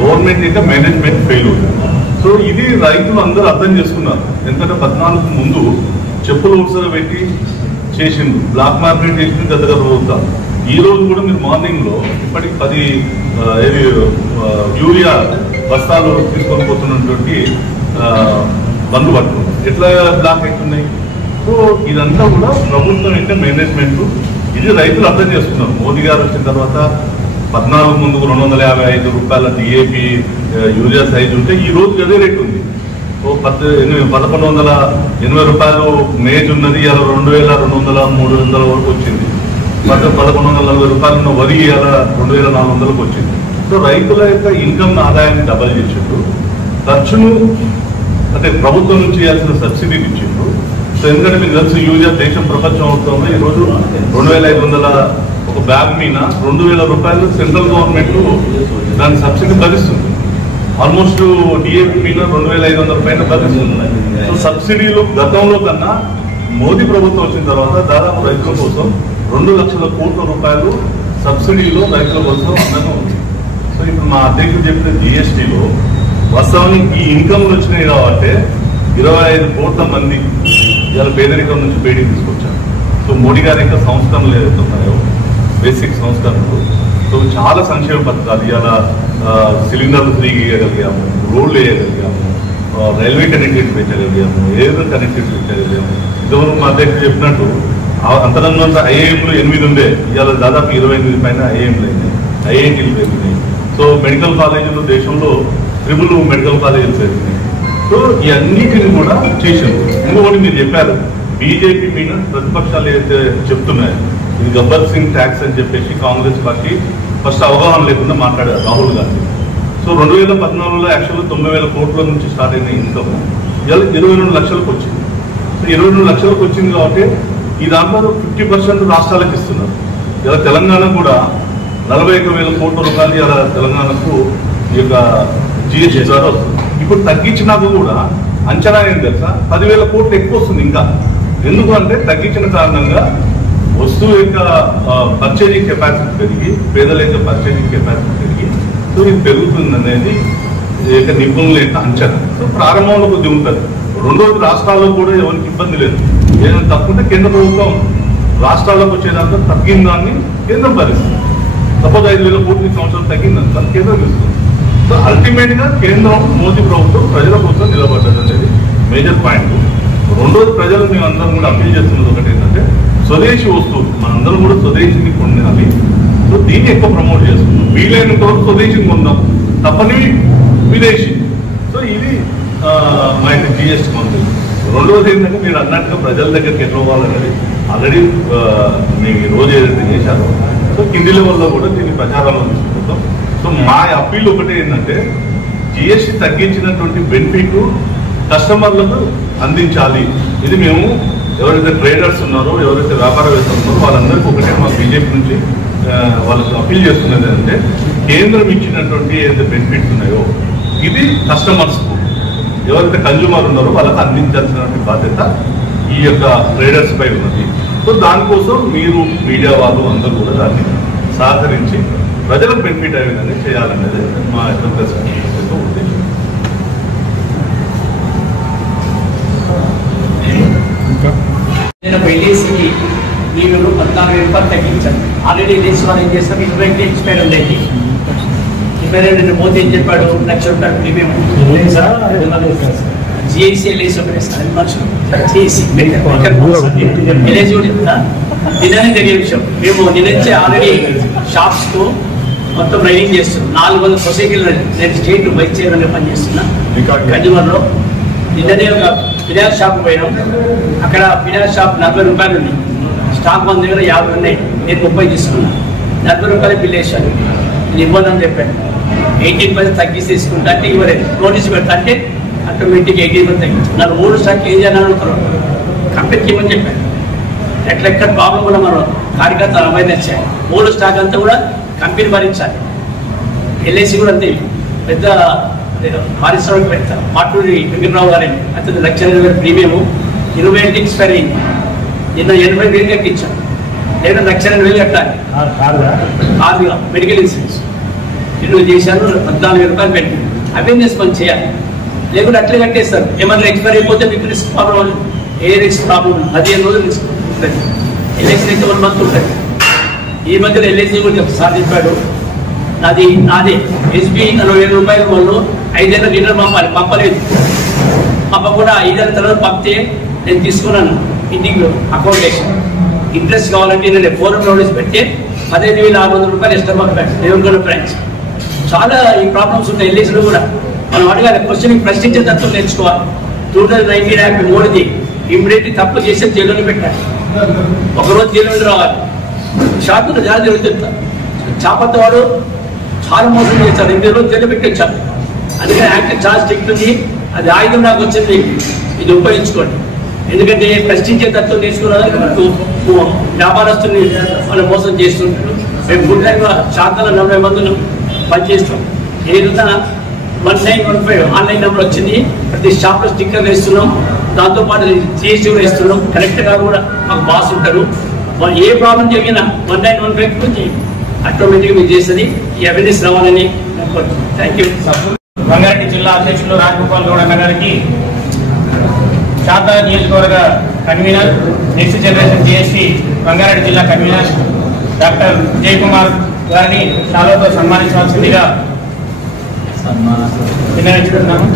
గవర్నమెంట్ యొక్క మేనేజ్మెంట్ ఫెయిల్యూర్. సో ఇది రైతులు అందరూ అర్థం చేసుకున్నారు. ఎందుకంటే 14 ముందు చెప్పులు ఉత్సవ పెట్టి చేసింది, బ్లాక్ మార్కెట్ చేసింది గత ప్రభుత్వం. ఈ రోజు కూడా మీరు మార్నింగ్ లో ఇప్పటికి 10 యూరియా బస్తాలు తీసుకొని పోతున్నటువంటి బండ్లు పట్టుకున్నారు. ఎట్లా బ్లాక్ అవుతున్నాయి? సో ఇదంతా కూడా ప్రభుత్వం యొక్క మేనేజ్మెంట్, ఇది రైతులు అర్థం చేసుకున్నారు. మోదీ గారు వచ్చిన తర్వాత 14 ముందుకు 255 రూపాయల డిఏపి యూరియా సైజు ఉంటే ఈ రోజు అదే రేట్ ఉంది. 1180 రూపాయలు మేజ్ ఉన్నది, ఇలా 2200-300 వరకు వచ్చింది. 1140 రూపాయలు ఉన్న వరి ఇలా 2400కు వచ్చింది. సో రైతుల యొక్క ఇన్కమ్ ఆదాయాన్ని డబల్ చేసిండ్రు, ఖర్చును అంటే ప్రభుత్వం నుంచి ఇవ్వాల్సిన సబ్సిడీని ఇచ్చిండ్రు. సో ఎందుకంటే మీకు తెలుసు యూరియా దేశం ప్రపంచం అవుతుందో ఈరోజు 2500 ఒక బ్యాగ్ మీద 2000 రూపాయలు సెంట్రల్ గవర్నమెంట్ దాని సబ్సిడీ భరిస్తుంది. ఆల్మోస్ట్ డిఏపి మీద 2500 పైన భరిస్తుంది. సో సబ్సిడీలు గతంలో కన్నా మోదీ ప్రభుత్వం వచ్చిన తర్వాత దాదాపు రైతుల కోసం 2 లక్షల కోట్ల రూపాయలు సబ్సిడీలో రైతుల కోసం అందరూ ఉంది. సో ఇప్పుడు మా అధ్యక్షుడు చెప్పిన జిఎస్టీలో వాస్తవానికి ఈ ఇన్కమ్లు వచ్చినాయి కాబట్టి 25 కోట్ల మంది ఇలా పేదరికం నుంచి బయటికి తీసుకొచ్చారు. సో మోడీ గారి యొక్క సంస్కరణలు ఏదైతే ఉన్నాయో బేసిక్ సంస్కరణలు, సో చాలా సంక్షేమ పథకాలు ఇలా సిలిండర్లు ఫ్రీగా ఇవ్వగలిగాము, రోడ్లు వేయగలిగాము, రైల్వే కనెక్టివిటీ పెట్టగలిగాము, ఎయిర్ కనెక్టివిటీ పెట్టగలిగాము. ఇంతవరకు మా అధ్యక్షుడు చెప్పినట్టు అంతరంగంత ఐఐఎంలు 8 ఉండే, ఇవాళ దాదాపు 28 పైన ఐఐఎంలు అయినాయి, ఐఐటీలు పెరిగినాయి. సో మెడికల్ కాలేజీలు దేశంలో ట్రిపుల్ మెడికల్ కాలేజీలు పెరిగినాయి. సో ఈ అన్నిటిని కూడా చేశారు. ఇంకొకటి మీరు చెప్పారు, బీజేపీ మీద ప్రతిపక్షాలు ఏదైతే చెప్తున్నాయి ఇది గబ్బర్ సింగ్ ట్యాక్స్ అని చెప్పేసి కాంగ్రెస్ పార్టీ ఫస్ట్ అవగాహన లేకుండా మాట్లాడారు రాహుల్ గాంధీ. సో 2014లో యాక్చువల్గా 90,000 కోట్ల నుంచి స్టార్ట్ అయిన ఇన్కమ్ ఇలా 22 లక్షలకు వచ్చింది. సో 22 లక్షలకు వచ్చింది కాబట్టి ఈ దాంట్లో 50% రాష్ట్రాలకు ఇస్తున్నారు. ఇలా తెలంగాణ కూడా 41,000 కోట్ల రూపాయలు ఇలా తెలంగాణకు ఈ యొక్క జిఎస్టీ ద్వారా వస్తుంది. ఇప్పుడు తగ్గించినాక కూడా అంచనా ఏం తెలుసా, 10,000 కోట్లు ఎక్కువ వస్తుంది ఇంకా. ఎందుకు అంటే తగ్గించిన కారణంగా వస్తువు యొక్క పర్చేజింగ్ కెపాసిటీ పెరిగి, పేదల యొక్క పర్చేజింగ్ కెపాసిటీ పెరిగి, సో ఇది పెరుగుతుంది అనేది నిపుణుల యొక్క అంచనా. సో ప్రారంభంలో కొద్దిగా ఉంటుంది. రెండోది రాష్ట్రాల్లో కూడా ఎవరికి ఇబ్బంది లేదు. ఏదైనా తప్పుంటే కేంద్ర ప్రభుత్వం రాష్ట్రాల్లోకి వచ్చేదాంట్లో తగ్గిన దాన్ని కేంద్రం భరిస్తుంది. సపోజ్ 5,000 కోట్ల సంవత్సరం తగ్గిందంట కేంద్రం ఇస్తుంది. సో అల్టిమేట్ గా కేంద్రం మోదీ ప్రభుత్వం ప్రజల కోసం నిలబడ్డది అనేది మేజర్ పాయింట్. రెండోది ప్రజలు మేము అందరం కూడా అప్పీల్ చేస్తున్నది ఒకటి ఏంటంటే స్వదేశీ వస్తువులు మనందరం కూడా స్వదేశీని కొనాలి. సో దీన్ని ఎక్కువ ప్రమోట్ చేస్తున్నాం. వీలైనంత వరకు స్వదేశీని కొందాం, తప్పని విదేశీ. సో ఇది మా యొక్క జిఎస్టీ మంత్రి. రెండవది ఏంటంటే మీరు అన్నట్టుగా ప్రజల దగ్గరికి ఎట్లా పోవాలనేది ఆల్రెడీ మేము రోజు ఏదైతే చేశారో సో కింది లెవెల్లో కూడా దీన్ని ప్రచారంలో తీసుకుంటాం. సో మా అప్పీల్ ఒకటి ఏంటంటే జిఎస్టీ తగ్గించినటువంటి బెనిఫిట్ కస్టమర్లకు అందించాలి. ఇది మేము ఎవరైతే ట్రేడర్స్ ఉన్నారో, ఎవరైతే వ్యాపారవేత్తలు ఉన్నారో వాళ్ళందరికీ ఒకటే మా బీజేపీ నుంచి వాళ్ళకి అప్పీల్ చేస్తున్నది ఏంటంటే కేంద్రం ఇచ్చినటువంటి ఏదైతే బెనిఫిట్స్ ఉన్నాయో ఇది కస్టమర్స్కు ఎవరైతే కన్జ్యూమర్ ఉన్నారో వాళ్ళకి అందించాల్సినటువంటి బాధ్యత ఈ యొక్క ట్రేడర్స్ పై ఉన్నది. సో దానికోసం మీరు మీడియా వాళ్ళు అందరూ కూడా దాన్ని సహకరించి ప్రజలకు బెనిఫిట్ అయ్యే విధంగా చేయాలనేది మా యొక్క ఉద్దేశం. నేను ఎల్ఐసికి మీరు 14,000 రూపాయలు తగ్గించాను. ఆల్రెడీ ఎల్ఐసి వాళ్ళు ఏం చేస్తారు, 20 ఎక్స్పైర్ ఉంది. 22 మోదీ ఏం చెప్పాడు, 1,00,000 రూపాయలు ప్రీమియం జిఐసి ఎల్ఐసి ఒకటే సార్ జిఐసి ఎల్ఐసి కూడా చెప్తా. నిన్ననే తెలియ విషయం, మేము నిన్నే ఆల్రెడీ షాప్స్ కు మొత్తం రైడింగ్ చేస్తున్నాం. 400 సొసైటీలు నేను స్టేట్ వైస్ చైర్మన్ పనిచేస్తున్నా కన్జ్యూమర్ లో. నిన్ననే ఒక ఫినాన్స్ షాప్ పోయినాం, అక్కడ ఫినాన్స్ షాప్ 40 రూపాయలు ఉంది, స్టాక్ మన దగ్గర 50 ఉన్నాయి, నేను 30 తీసుకున్నా. 40 రూపాయలు బిల్ వేసాను, నేను ఇవ్వదని చెప్పాను. 18% తగ్గిసి తీసుకుంటా అంటే ఇవ్వలేదు, నోటీస్ పెడతా అంటే ఆటోమేటిక్ 18% తగ్గించాను. నాకు 3 స్టాక్ ఏం చేయాలని అనుకున్నాను, కంపెనీకి ఇవ్వని చెప్పాను. ఎట్లెక్కడ ప్రాబ్లం కూడా మనం కార్యకర్తలు అవేర్నెస్ చేయాలి. 3 స్టాక్ అంతా కూడా కంపెనీ భరించాలి. ఎల్ఐసి కూడా అంతే, పెద్ద పారిశ్రామికవేత్త మాటూరి వెంకటరావు గారిని అతను 1,20,000 ప్రీమియం 20 ఎక్స్పైర్ అయింది. నిన్న 80,000 కట్టించాను, లేదా 1,02,000 కట్టాలి. కారుగా మెడికల్ ఇన్సూరెన్స్ నేను చేశాను, 14,000 రూపాయలు పెట్టి అవేర్నెస్ మనం చేయాలి. లేకుంటే అట్లే కట్టేస్తారు. ఏమన్నా ఎక్స్పైర్ అయిపోతే మీకు రిస్క్ ప్రాబ్లం, ఏ రిస్క్ ప్రాబ్లం 15 రోజులు రిస్క్ ఉంటుంది. ఎల్ఐసి అయితే 1 మంత్ ఉంటుంది. ఈ మధ్యలో ఎల్ఐసి కూడా సార్ చెప్పాడు, నాదే ఎస్బీ 40,000 రూపాయలు వాళ్ళు 5 ఏళ్ళ రిటర్న్ పంపలేదు. పంపకుండా 5 ఏళ్ళ తర్వాత పంపితే నేను తీసుకున్నాను ఇంటికి అకౌంట్ వేసి. ఇంట్రెస్ట్ కావాలంటే నేను ఫోరం నోటీస్ పెట్టి 15,600 రూపాయలు ఎస్టమక్ బ్యాంక్ దేవరకొండ బ్రాంచ్. చాలా ఈ ప్రాబ్లమ్స్ ఉన్నాయి ఎల్ఐసిలో కూడా. మనం అడగాలి, క్వశ్చన్ ప్రశ్నించే తత్వం నేర్చుకోవాలి. 2019 యాక్ట్ మోడీది ఇమ్మీడియట్లీ తప్పు చేసే జైల్లోనే పెట్టాలి, ఒకరోజు జైలు నుండి రావాలి. షాపులో జాగ్రత్త జరుగుతుంది. చాపత్త వాడు చాలా మోసం చేశాడు, 8 రోజులు జైలు పెట్టించాడు. అందుకని యాక్ట్ చాలా స్ట్రిక్ట్ ఉంది. అది ఆయుధం నాకు వచ్చింది, ఇది ఉపయోగించుకోండి. ఎందుకంటే ప్రశ్నించే తత్వం నేర్చుకున్నదానికి మనకు వ్యాపారస్తుని వాళ్ళు మోసం చేస్తుంటారు. మేము ఫుల్ టైంగా శాతంలో 40 మందులు పనిచేస్తాం. ఏదైనా 1915 ఆన్లైన్ నెంబర్ వచ్చింది. ప్రతి షాప్లో స్టిక్కర్లు వేస్తున్నాం, దాంతోపాటు GST కూడా ఇస్తున్నాం. కరెక్ట్గా కూడా మాకు బాస్ ఉంటారు. వాళ్ళు ఏ ప్రాబ్లం జరిగినా 1915 గురించి ఆటోమేటిక్గా మీకు చేస్తుంది. ఈ అవేర్నెస్ రావాలని థ్యాంక్ యూ. రంగారెడ్డి జిల్లా అధ్యక్షులు రాజగోపాల్ గౌడ్ అన్న గారికి, శాతా నియోజకవర్గ convener, next generation GST Rangareddy జిల్లా కన్వీనర్ డాక్టర్ విజయ్ కుమార్ గారిని శాలువాతో సన్మానించవలసిందిగా విన్నవించుకుంటున్నాము.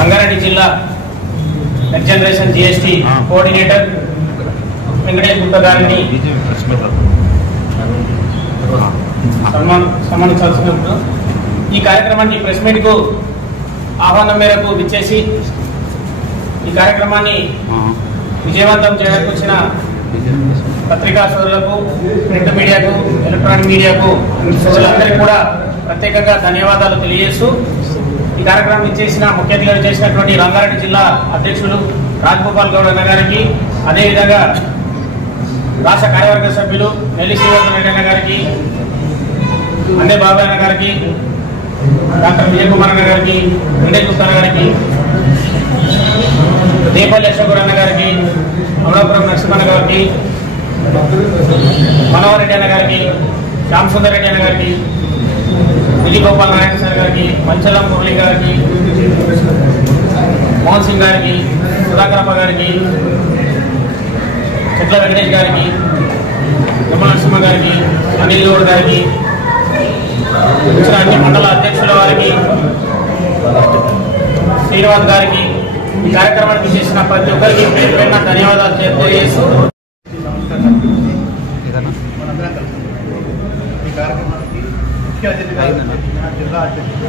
రంగారెడ్డి జిల్లా next generation GST coordinator Venkatesh Gupta గారిని సన్మానించాల్సిన ఈ కార్యక్రమాన్ని ప్రెస్ మీట్కు ఆహ్వానం మేరకు విచ్చేసి ఈ కార్యక్రమాన్ని విజయవంతం చేయడానికి వచ్చిన పత్రికా సోదరులకు, ప్రింట్ మీడియాకు, ఎలక్ట్రానిక్ మీడియాకు సోదరులందరికీ కూడా ప్రత్యేకంగా ధన్యవాదాలు తెలియజేస్తూ, ఈ కార్యక్రమం ఇచ్చేసిన ముఖ్య అతిథిగా చేసినటువంటి రంగారెడ్డి జిల్లా అధ్యక్షులు రాజగోపాల్ గౌడ్ అన్న గారికి, అదేవిధంగా రాష్ట్ర కార్యవర్గ సభ్యులు నెల్లి శ్రీవర్ధన్ రెడ్డి అన్న గారికి, అందే బాబాయ్ అన్న గారికి, డాక్టర్ విజయ్ కుమార్ అన్న గారికి, వెంకటేష్ గుప్తా అన్న గారికి, దేపల్లి అశోక్ అన్న గారికి, అమలాపురం నరసింహన్న గారికి, మనోహర్ రెడ్డి అన్న గారికి, శ్యామ్ సుందర్ రెడ్డి అన్న గారికి, విజయ్ గోపాల్ నారాయణ సార్ గారికి, మంచలం మురళి గారికి, మోహన్ సింగ్ గారికి, సుధాకరప్ప గారికి, చెట్ల వెంకటేష్ గారికి, నిమ్మల నరసింహ గారికి, అనిల్ గౌడ్ గారికి, వచ్చిన అన్ని మండల అధ్యక్షుల వారికి, శ్రీనివాస్ గారికి, ఈ కార్యక్రమానికి చేసిన ప్రతి ఒక్కరికి పేరు పేరున ధన్యవాదాలు తెలియజేస్తూ ఈ కార్యక్రమానికి ముఖ్య అతిథిగా జిల్లా అధ్యక్షులు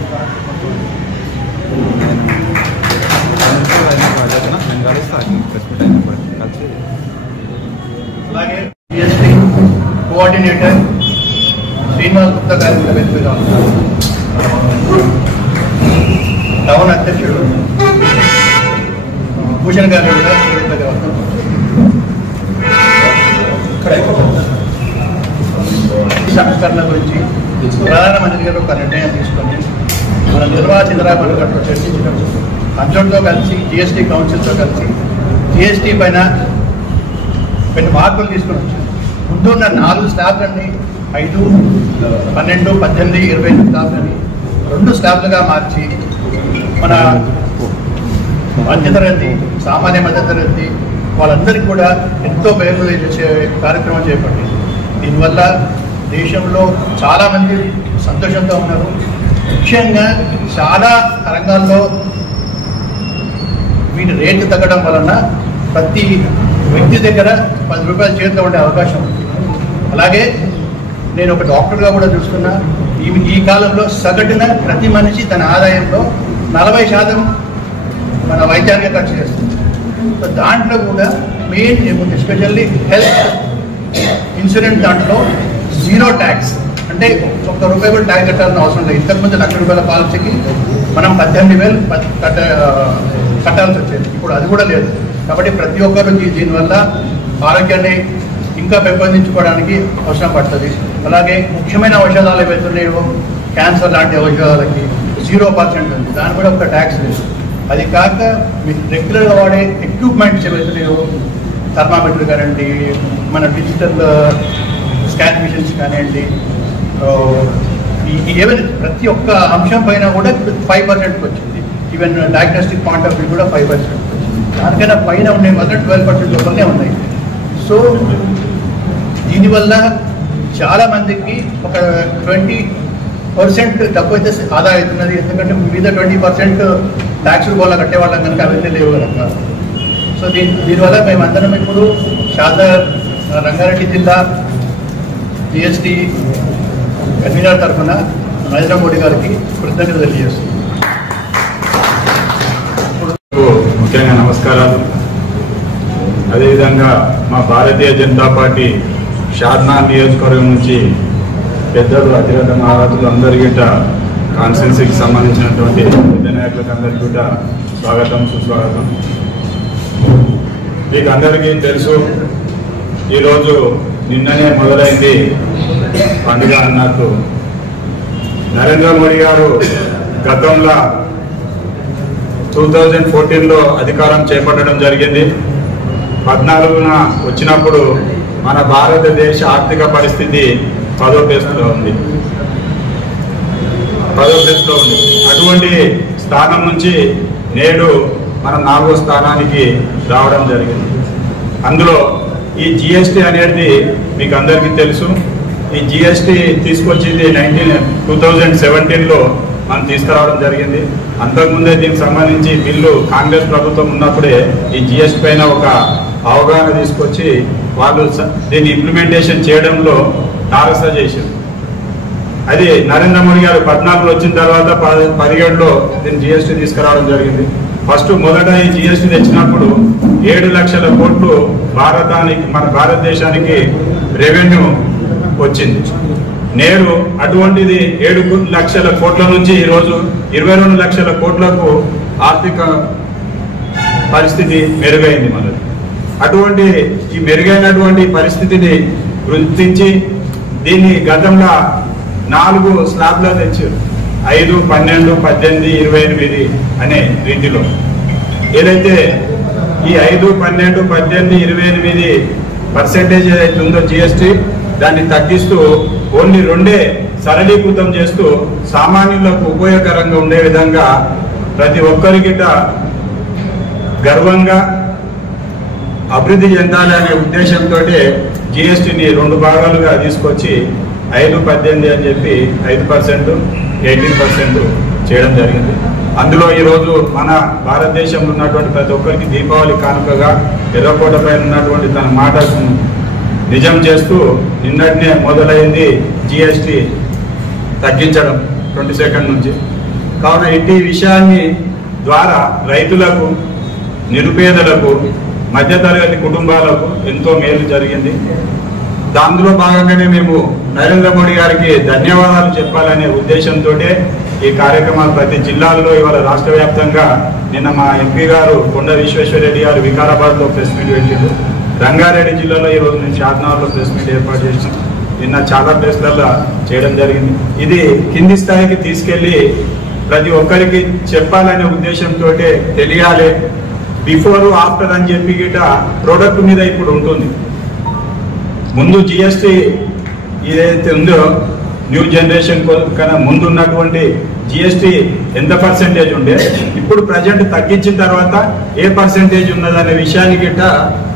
అలాగే GST కోఆర్డినేటర్ శ్రీనివాస్ గుప్తా గారి కూడా వెలుగుగా ఉన్నారు. టౌన్ అధ్యక్షుడు భూషణ్ గారి కూడా వెలుగుగా ఉన్నారు. సంస్కరణ గురించి ప్రధానమంత్రి గారు ఒక నిర్ణయం తీసుకొని మన నిర్వాచితరామణి గారితో చర్చించడం, అంచోడ్తో కలిసి GST కౌన్సిల్తో కలిసి GST పైన కొన్ని మార్పులు తీసుకొని వచ్చారు. ముందున్న 4 స్లాబ్లన్నీ 5, 12, 18, 25 స్లాబ్లని 2 స్లాబ్లుగా మార్చి మన మధ్యతరగతి, సామాన్య మధ్యతరగతి వాళ్ళందరికీ కూడా ఎంతో పేరు చేసే కార్యక్రమం చేపట్టింది. దీనివల్ల దేశంలో చాలామంది సంతోషంతో ఉన్నారు. ముఖ్యంగా చాలా రంగాల్లో వీటి రేట్లు తగ్గడం వలన ప్రతి వ్యక్తి దగ్గర 10 రూపాయలు చేతిలో ఉండే అవకాశం ఉంది. అలాగే నేను ఒక డాక్టర్గా కూడా చూస్తున్నా, ఈ కాలంలో సగటున ప్రతి మనిషి తన ఆదాయంలో 40% మన వైద్యానికి ఖర్చు చేస్తుంది. సో దాంట్లో కూడా మెయిన్ ఏముంది, ఎస్పెషల్లీ హెల్త్ ఇన్సూరెన్స్ దాంట్లో 0 ట్యాక్స్, అంటే ₹1 కూడా ట్యాక్స్ కట్టాల్సిన అవసరం లేదు. ఇంతకుముందు ₹1,00,000 పాలసీకి మనం 18,000 కట్టాల్సి వచ్చేది, ఇప్పుడు అది కూడా లేదు. కాబట్టి ప్రతి ఒక్కరు దీనివల్ల ఆరోగ్యాన్ని ఇంకా పెంపొందించుకోవడానికి అవసరం పడుతుంది. అలాగే ముఖ్యమైన ఔషధాలు ఏవైతున్నాయో క్యాన్సర్ లాంటి ఔషధాలకి 0% ఉంది, దాని కూడా ఒక ట్యాక్స్ లేదు. అది కాక మీకు రెగ్యులర్గా వాడే ఎక్విప్మెంట్స్ ఏవైతున్నాయో థర్మామీటర్ కానివ్వండి, మన డిజిటల్ స్కాన్ మిషన్స్ కానివ్వండి, ఏవైనా ప్రతి ఒక్క అంశం పైన కూడా 5% వచ్చింది. Even diagnostic point of view కూడా 5% వచ్చింది. దానికైనా పైన ఉండే మాత్రం 12% లోపలనే ఉన్నాయి. సో దీనివల్ల చాలా మందికి ఒక 20% తక్కువ అయితే ఆదా అవుతున్నది. ఎందుకంటే మీద 20% ట్యాక్స్ వల్ల కట్టేవాళ్ళం కనుక అవైతే లేవు కనుక. సో దీనివల్ల మేమందరం ఇప్పుడు షాదార్ రంగారెడ్డి జిల్లా జిఎస్టీ కన్వీనర్ తరఫున నరేంద్ర మోడీ గారికి కృతజ్ఞతలు తెలియజేస్తున్నాం. ముఖ్యంగా నమస్కారాలు. అదేవిధంగా మా భారతీయ జనతా పార్టీ షాద్నా నియోజకవర్గం నుంచి పెద్దలు అతిరథ మహారాజులు అందరి గిట్ట కాన్స్టిట్యున్సీకి సంబంధించినటువంటి పెద్ద నాయకులకు అందరికీ కూడా స్వాగతం సుస్వాగతం. మీకు అందరికీ తెలుసు, ఈరోజు నిన్ననే మొదలైంది పండుగ అన్నట్టు. నరేంద్ర మోడీ గారు గతంలో 2014లో అధికారం చేపట్టడం జరిగింది. 14న వచ్చినప్పుడు మన భారతదేశ ఆర్థిక పరిస్థితి 10వ ప్లేస్లో ఉంది. అటువంటి స్థానం నుంచి నేడు మనం 4వ స్థానానికి రావడం జరిగింది. అందులో ఈ జిఎస్టీ అనేది మీకు అందరికీ తెలుసు. ఈ జిఎస్టీ తీసుకొచ్చింది 2017లో మనం తీసుకురావడం జరిగింది. అంతకుముందే దీనికి సంబంధించి బిల్లు కాంగ్రెస్ ప్రభుత్వం ఉన్నప్పుడే ఈ జిఎస్టీ పైన ఒక అవగాహన తీసుకొచ్చి వాళ్ళు దీన్ని ఇంప్లిమెంటేషన్ చేయడంలో తారస చేశారు. అది నరేంద్ర మోడీ గారు 14లో వచ్చిన తర్వాత 17లో దీన్ని జిఎస్టీ తీసుకురావడం జరిగింది. మొదట ఈ జిఎస్టీ తెచ్చినప్పుడు 7 లక్షల కోట్లు మన భారతదేశానికి రెవెన్యూ వచ్చింది. నేడు అటువంటిది 7 లక్షల కోట్ల నుంచి ఈరోజు 22 లక్షల కోట్లకు ఆర్థిక పరిస్థితి మెరుగైంది మనది. అటువంటి ఈ మెరుగైనటువంటి పరిస్థితిని గుర్తించి దీన్ని గతంలో 4 స్లాబ్లో తెచ్చారు. 5, 12, 18, 28 అనే రీతిలో. ఏదైతే ఈ 5, 12, 18, 28% ఏదైతే ఉందో జిఎస్టీ దాన్ని తగ్గిస్తూ ఓన్లీ 2 సరళీకృతం చేస్తూ సామాన్యులకు ఉపయోగకరంగా ఉండే విధంగా ప్రతి ఒక్కరికిట గర్వంగా అభివృద్ధి చెందాలి అనే ఉద్దేశంతో జిఎస్టీని 2 భాగాలుగా తీసుకొచ్చి 5, 18 అని చెప్పి 5%, 18% చేయడం జరిగింది. అందులో ఈరోజు మన భారతదేశంలో ఉన్నటువంటి ప్రతి ఒక్కరికి దీపావళి కానుకగా ఎర్రకోట పైన ఉన్నటువంటి తన మాటకు నిజం చేస్తూ నిన్నటినే మొదలైంది జిఎస్టీ తగ్గించడం 22 నుంచి. కావున ఇట్టి విషయాన్ని ద్వారా రైతులకు, నిరుపేదలకు, మధ్యతరగతి కుటుంబాలకు ఎంతో మేలు జరిగింది. దానిలో భాగంగానే మేము నరేంద్ర మోడీ గారికి ధన్యవాదాలు చెప్పాలనే ఉద్దేశంతో ఈ కార్యక్రమాలు ప్రతి జిల్లాల్లో ఇవాళ రాష్ట్ర వ్యాప్తంగా నిన్న మా ఎంపీ గారు కొండ విశ్వేశ్వరరెడ్డి గారు వికారాబాద్లో ప్రెస్ మీట్ పెట్టారు. రంగారెడ్డి జిల్లాలో ఈరోజు నేను షాద్నగర్లో ప్రెస్ మీట్ ఏర్పాటు చేసినాం. నిన్న చాలా ప్లేస్లలో చేయడం జరిగింది. ఇది కింది స్థాయికి తీసుకెళ్లి ప్రతి ఒక్కరికి చెప్పాలనే ఉద్దేశంతో తెలియాలి. బిఫోర్ ఆఫ్టర్ అని చెప్పి గిట ప్రోడక్ట్ మీద ఇప్పుడు ఉంటుంది. ముందు జిఎస్టీ ఏదైతే ఉందో న్యూ జనరేషన్ కన్నా ముందు ఉన్నటువంటి జిఎస్టీ ఎంత పర్సెంటేజ్ ఉండే, ఇప్పుడు ప్రజెంట్ తగ్గించిన తర్వాత ఏ పర్సెంటేజ్ ఉన్నదనే విషయాన్ని గిట్ట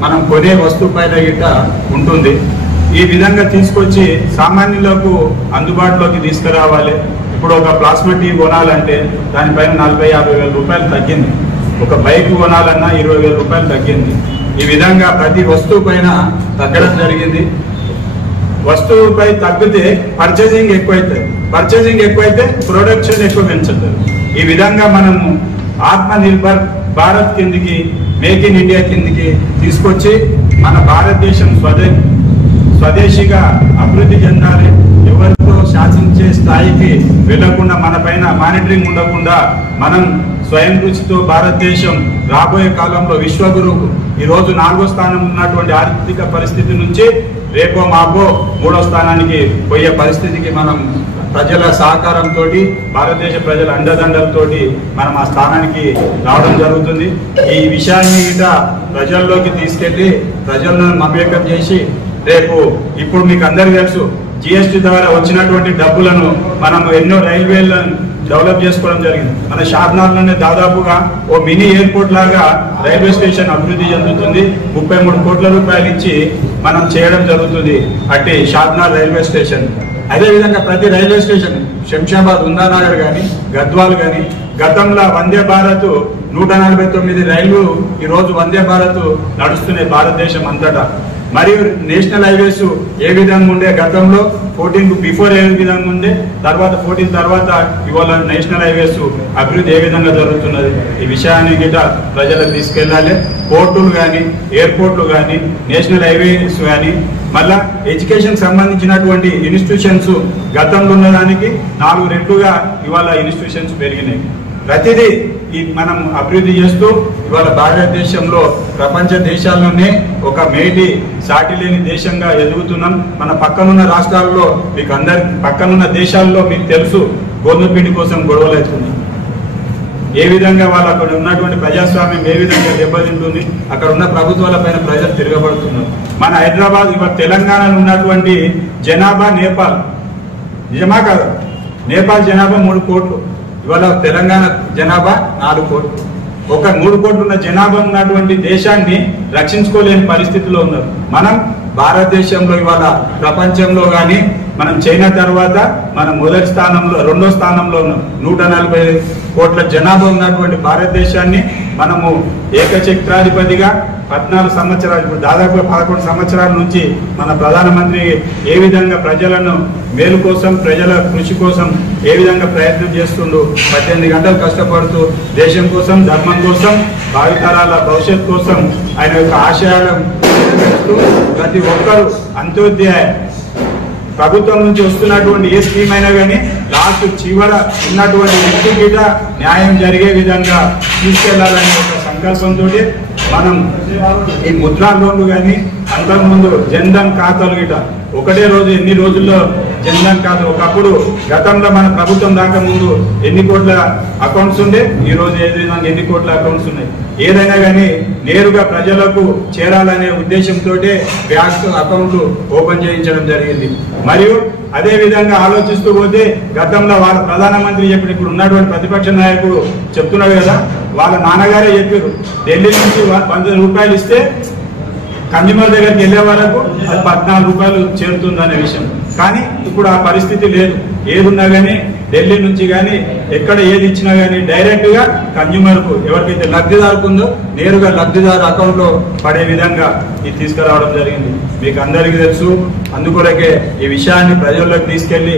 మనం కొనే వస్తువు పైన గిట్ట ఉంటుంది. ఈ విధంగా తీసుకొచ్చి సామాన్యులకు అందుబాటులోకి తీసుకురావాలి. ఇప్పుడు ఒక ప్లాస్మా టీవీ కొనాలంటే దానిపైన 40-50 వేల రూపాయలు తగ్గింది. ఒక బైక్ కొనాలన్నా 20 వేల రూపాయలు తగ్గింది. ఈ విధంగా ప్రతి వస్తువు పైన తగ్గడం జరిగింది. వస్తువుపై తగ్గితే పర్చేసింగ్ ఎక్కువైతే ప్రొడక్షన్ ఎక్కువ పెంచుతుంది. ఈ విధంగా మనము ఆత్మనిర్భర్ భారత్ కిందికి, మేక్ ఇన్ ఇండియా కిందికి తీసుకొచ్చి మన భారతదేశం స్వదేశీగా అభివృద్ధి చెందాలి. ఎవరితో శాసించే స్థాయికి వెళ్లకుండా, మన పైన మానిటరింగ్ ఉండకుండా మనం స్వయం కృషితో భారతదేశం రాబోయే కాలంలో విశ్వగురువుకు ఈరోజు 4వ స్థానం ఉన్నటువంటి ఆర్థిక పరిస్థితి నుంచి రేపో మాపో 3వ స్థానానికి పోయే పరిస్థితికి మనం ప్రజల సహకారంతో, భారతదేశ ప్రజల అండదండలతోటి మనం ఆ స్థానానికి రావడం జరుగుతుంది. ఈ విషయాన్ని ప్రజల్లోకి తీసుకెళ్లి ప్రజలను మమేకం చేసి రేపు ఇప్పుడు మీకు అందరికీ తెలుసు జిఎస్టీ ద్వారా వచ్చినటువంటి డబ్బులను మనం ఎన్నో రైల్వేలను డెవలప్ చేసుకోవడం జరిగింది. మన షాద్నగర్లోనే దాదాపుగా ఓ మినీ ఎయిర్పోర్ట్ లాగా రైల్వే స్టేషన్ అభివృద్ధి చెందుతుంది. 33 కోట్ల రూపాయలు ఇచ్చి మనం చేయడం జరుగుతుంది అట్టి షాద్నగర్ రైల్వే స్టేషన్. అదేవిధంగా ప్రతి రైల్వే స్టేషన్ శంషాబాద్, ఉందానగర్ కానీ, గద్వాల్ కానీ గతంలో వందే భారత్ 149 రైళ్లు ఈరోజు వందే భారత్ నడుస్తున్నాయి భారతదేశం అంతటా. మరియు నేషనల్ హైవేస్ ఏ విధంగా ఉండే గతంలో 14 బిఫోర్ ఏ విధంగా ఉండే, తర్వాత 14 తర్వాత ఇవాళ నేషనల్ హైవేస్ అభివృద్ధి ఏ విధంగా జరుగుతున్నది ఈ విషయాన్ని గిట ప్రజలకు తీసుకెళ్లాలి. పోర్టులు కానీ, ఎయిర్పోర్ట్లు కానీ, నేషనల్ హైవేస్ కానీ, మళ్ళా ఎడ్యుకేషన్ సంబంధించినటువంటి ఇన్స్టిట్యూషన్స్ గతంలో ఉన్నదానికి 4 రెట్లుగా ఇవాళ ఇన్స్టిట్యూషన్స్ పెరిగినాయి. ప్రతిదీ ఈ మనం అభివృద్ధి చేస్తూ ఇవాళ భారతదేశంలో ప్రపంచ దేశాల్లోనే ఒక మేటి సాటి లేని దేశంగా ఎదుగుతున్నాం. మన పక్కనున్న రాష్ట్రాల్లో మీకు పక్కనున్న దేశాల్లో మీకు తెలుసు గోధుమ పిండి కోసం గొడవలు అవుతుంది. ఏ విధంగా వాళ్ళు అక్కడ ఉన్నటువంటి ప్రజాస్వామ్యం ఏ విధంగా దెబ్బతింటుంది, అక్కడ ఉన్న ప్రభుత్వాల పైన ప్రజలు తిరగబడుతున్నారు. మన హైదరాబాద్ ఇవాళ తెలంగాణలో ఉన్నటువంటి జనాభా నేపాల్, నిజమా కాదా? నేపాల్ జనాభా 3 కోట్లు, ఇవాళ తెలంగాణ జనాభా 4 కోట్లు. ఒక 3 కోట్లు ఉన్న జనాభా ఉన్నటువంటి దేశాన్ని రక్షించుకోలేని పరిస్థితిలో ఉన్నారు. మనం భారతదేశంలో ఇవాళ ప్రపంచంలో కానీ మనం చైనా తర్వాత మనం మొదటి స్థానంలో, 2వ స్థానంలో ఉన్నాం. 140 కోట్ల జనాభా ఉన్నటువంటి భారతదేశాన్ని మనము ఏకచక్రాధిపతిగా 14 సంవత్సరాలు, ఇప్పుడు దాదాపు 11 సంవత్సరాల నుంచి మన ప్రధానమంత్రి ఏ విధంగా ప్రజలను మేలు కోసం, ప్రజల కృషి కోసం ఏ విధంగా ప్రయత్నం చేస్తుండు. 18 గంటలు కష్టపడుతూ దేశం కోసం, ధర్మం కోసం, భావితరాల భవిష్యత్ కోసం ఆయన యొక్క ఆశయాలను ప్రతి ఒక్కరూ అంత్యోదయ ప్రభుత్వం నుంచి వస్తున్నటువంటి ఏ స్కీమ్ అయినా కానీ లాస్ట్ చివర ఉన్నటువంటి వ్యక్తి గిట న్యాయం జరిగే విధంగా తీసుకెళ్లాలనే ఒక సంకల్పంతో మనం ఈ ముద్రా లోన్లు కానీ, అంతకుముందు జన్ధన్ ఖాతాలు గిట ఒకటే రోజు ఎన్ని రోజుల్లో జన్ధన్ ఖాతా, ఒకప్పుడు గతంలో మన ప్రభుత్వం దాకా ముందు ఎన్ని కోట్ల అకౌంట్స్ ఉండే, ఈ రోజు ఎన్ని కోట్ల అకౌంట్స్ ఉన్నాయి. ఏదైనా కానీ నేరుగా ప్రజలకు చేరాలనే ఉద్దేశంతో బ్యాంక్ అకౌంట్లు ఓపెన్ చేయించడం జరిగింది. మరియు అదే విధంగా ఆలోచిస్తూ పోతే గతంలో వాళ్ళ ప్రధానమంత్రి చెప్పిన, ఇప్పుడు ఉన్నటువంటి ప్రతిపక్ష నాయకుడు చెప్తున్నారు కదా, వాళ్ళ నాన్నగారే చెప్పారు ఢిల్లీ నుంచి 100 రూపాయలు ఇస్తే కన్జ్యూమర్ దగ్గరికి వెళ్ళే వాళ్ళకు అది 14 రూపాయలు చేరుతుందనే విషయం. కానీ ఇప్పుడు ఆ పరిస్థితి లేదు. ఏదున్నా కానీ ఢిల్లీ నుంచి కానీ ఎక్కడ ఏది ఇచ్చినా కానీ డైరెక్ట్ గా కన్జ్యూమర్ కు, ఎవరికైతే లబ్ధిదారుకు ఉందో నేరుగా లబ్ధిదారు అకౌంట్ లో పడే విధంగా ఇది తీసుకురావడం జరిగింది. మీకు అందరికీ తెలుసు. అందుకొరకే ఈ విషయాన్ని ప్రజల్లోకి తీసుకెళ్లి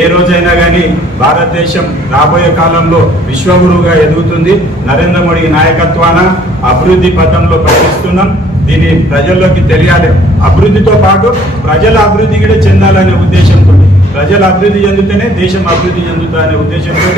ఏ రోజైనా కానీ భారతదేశం రాబోయే కాలంలో విశ్వగురువుగా ఎదుగుతుంది. నరేంద్ర మోడీ నాయకత్వాన అభివృద్ధి పథంలో పయనిస్తున్నాం. దీన్ని ప్రజల్లోకి తెలియాలి. అభివృద్ధితో పాటు ప్రజల అభివృద్ధి కూడా చెందాలనే ఉద్దేశంతో, ప్రజల అభివృద్ధి చెందితేనే దేశం అభివృద్ధి చెందుతుందనే ఉద్దేశంతో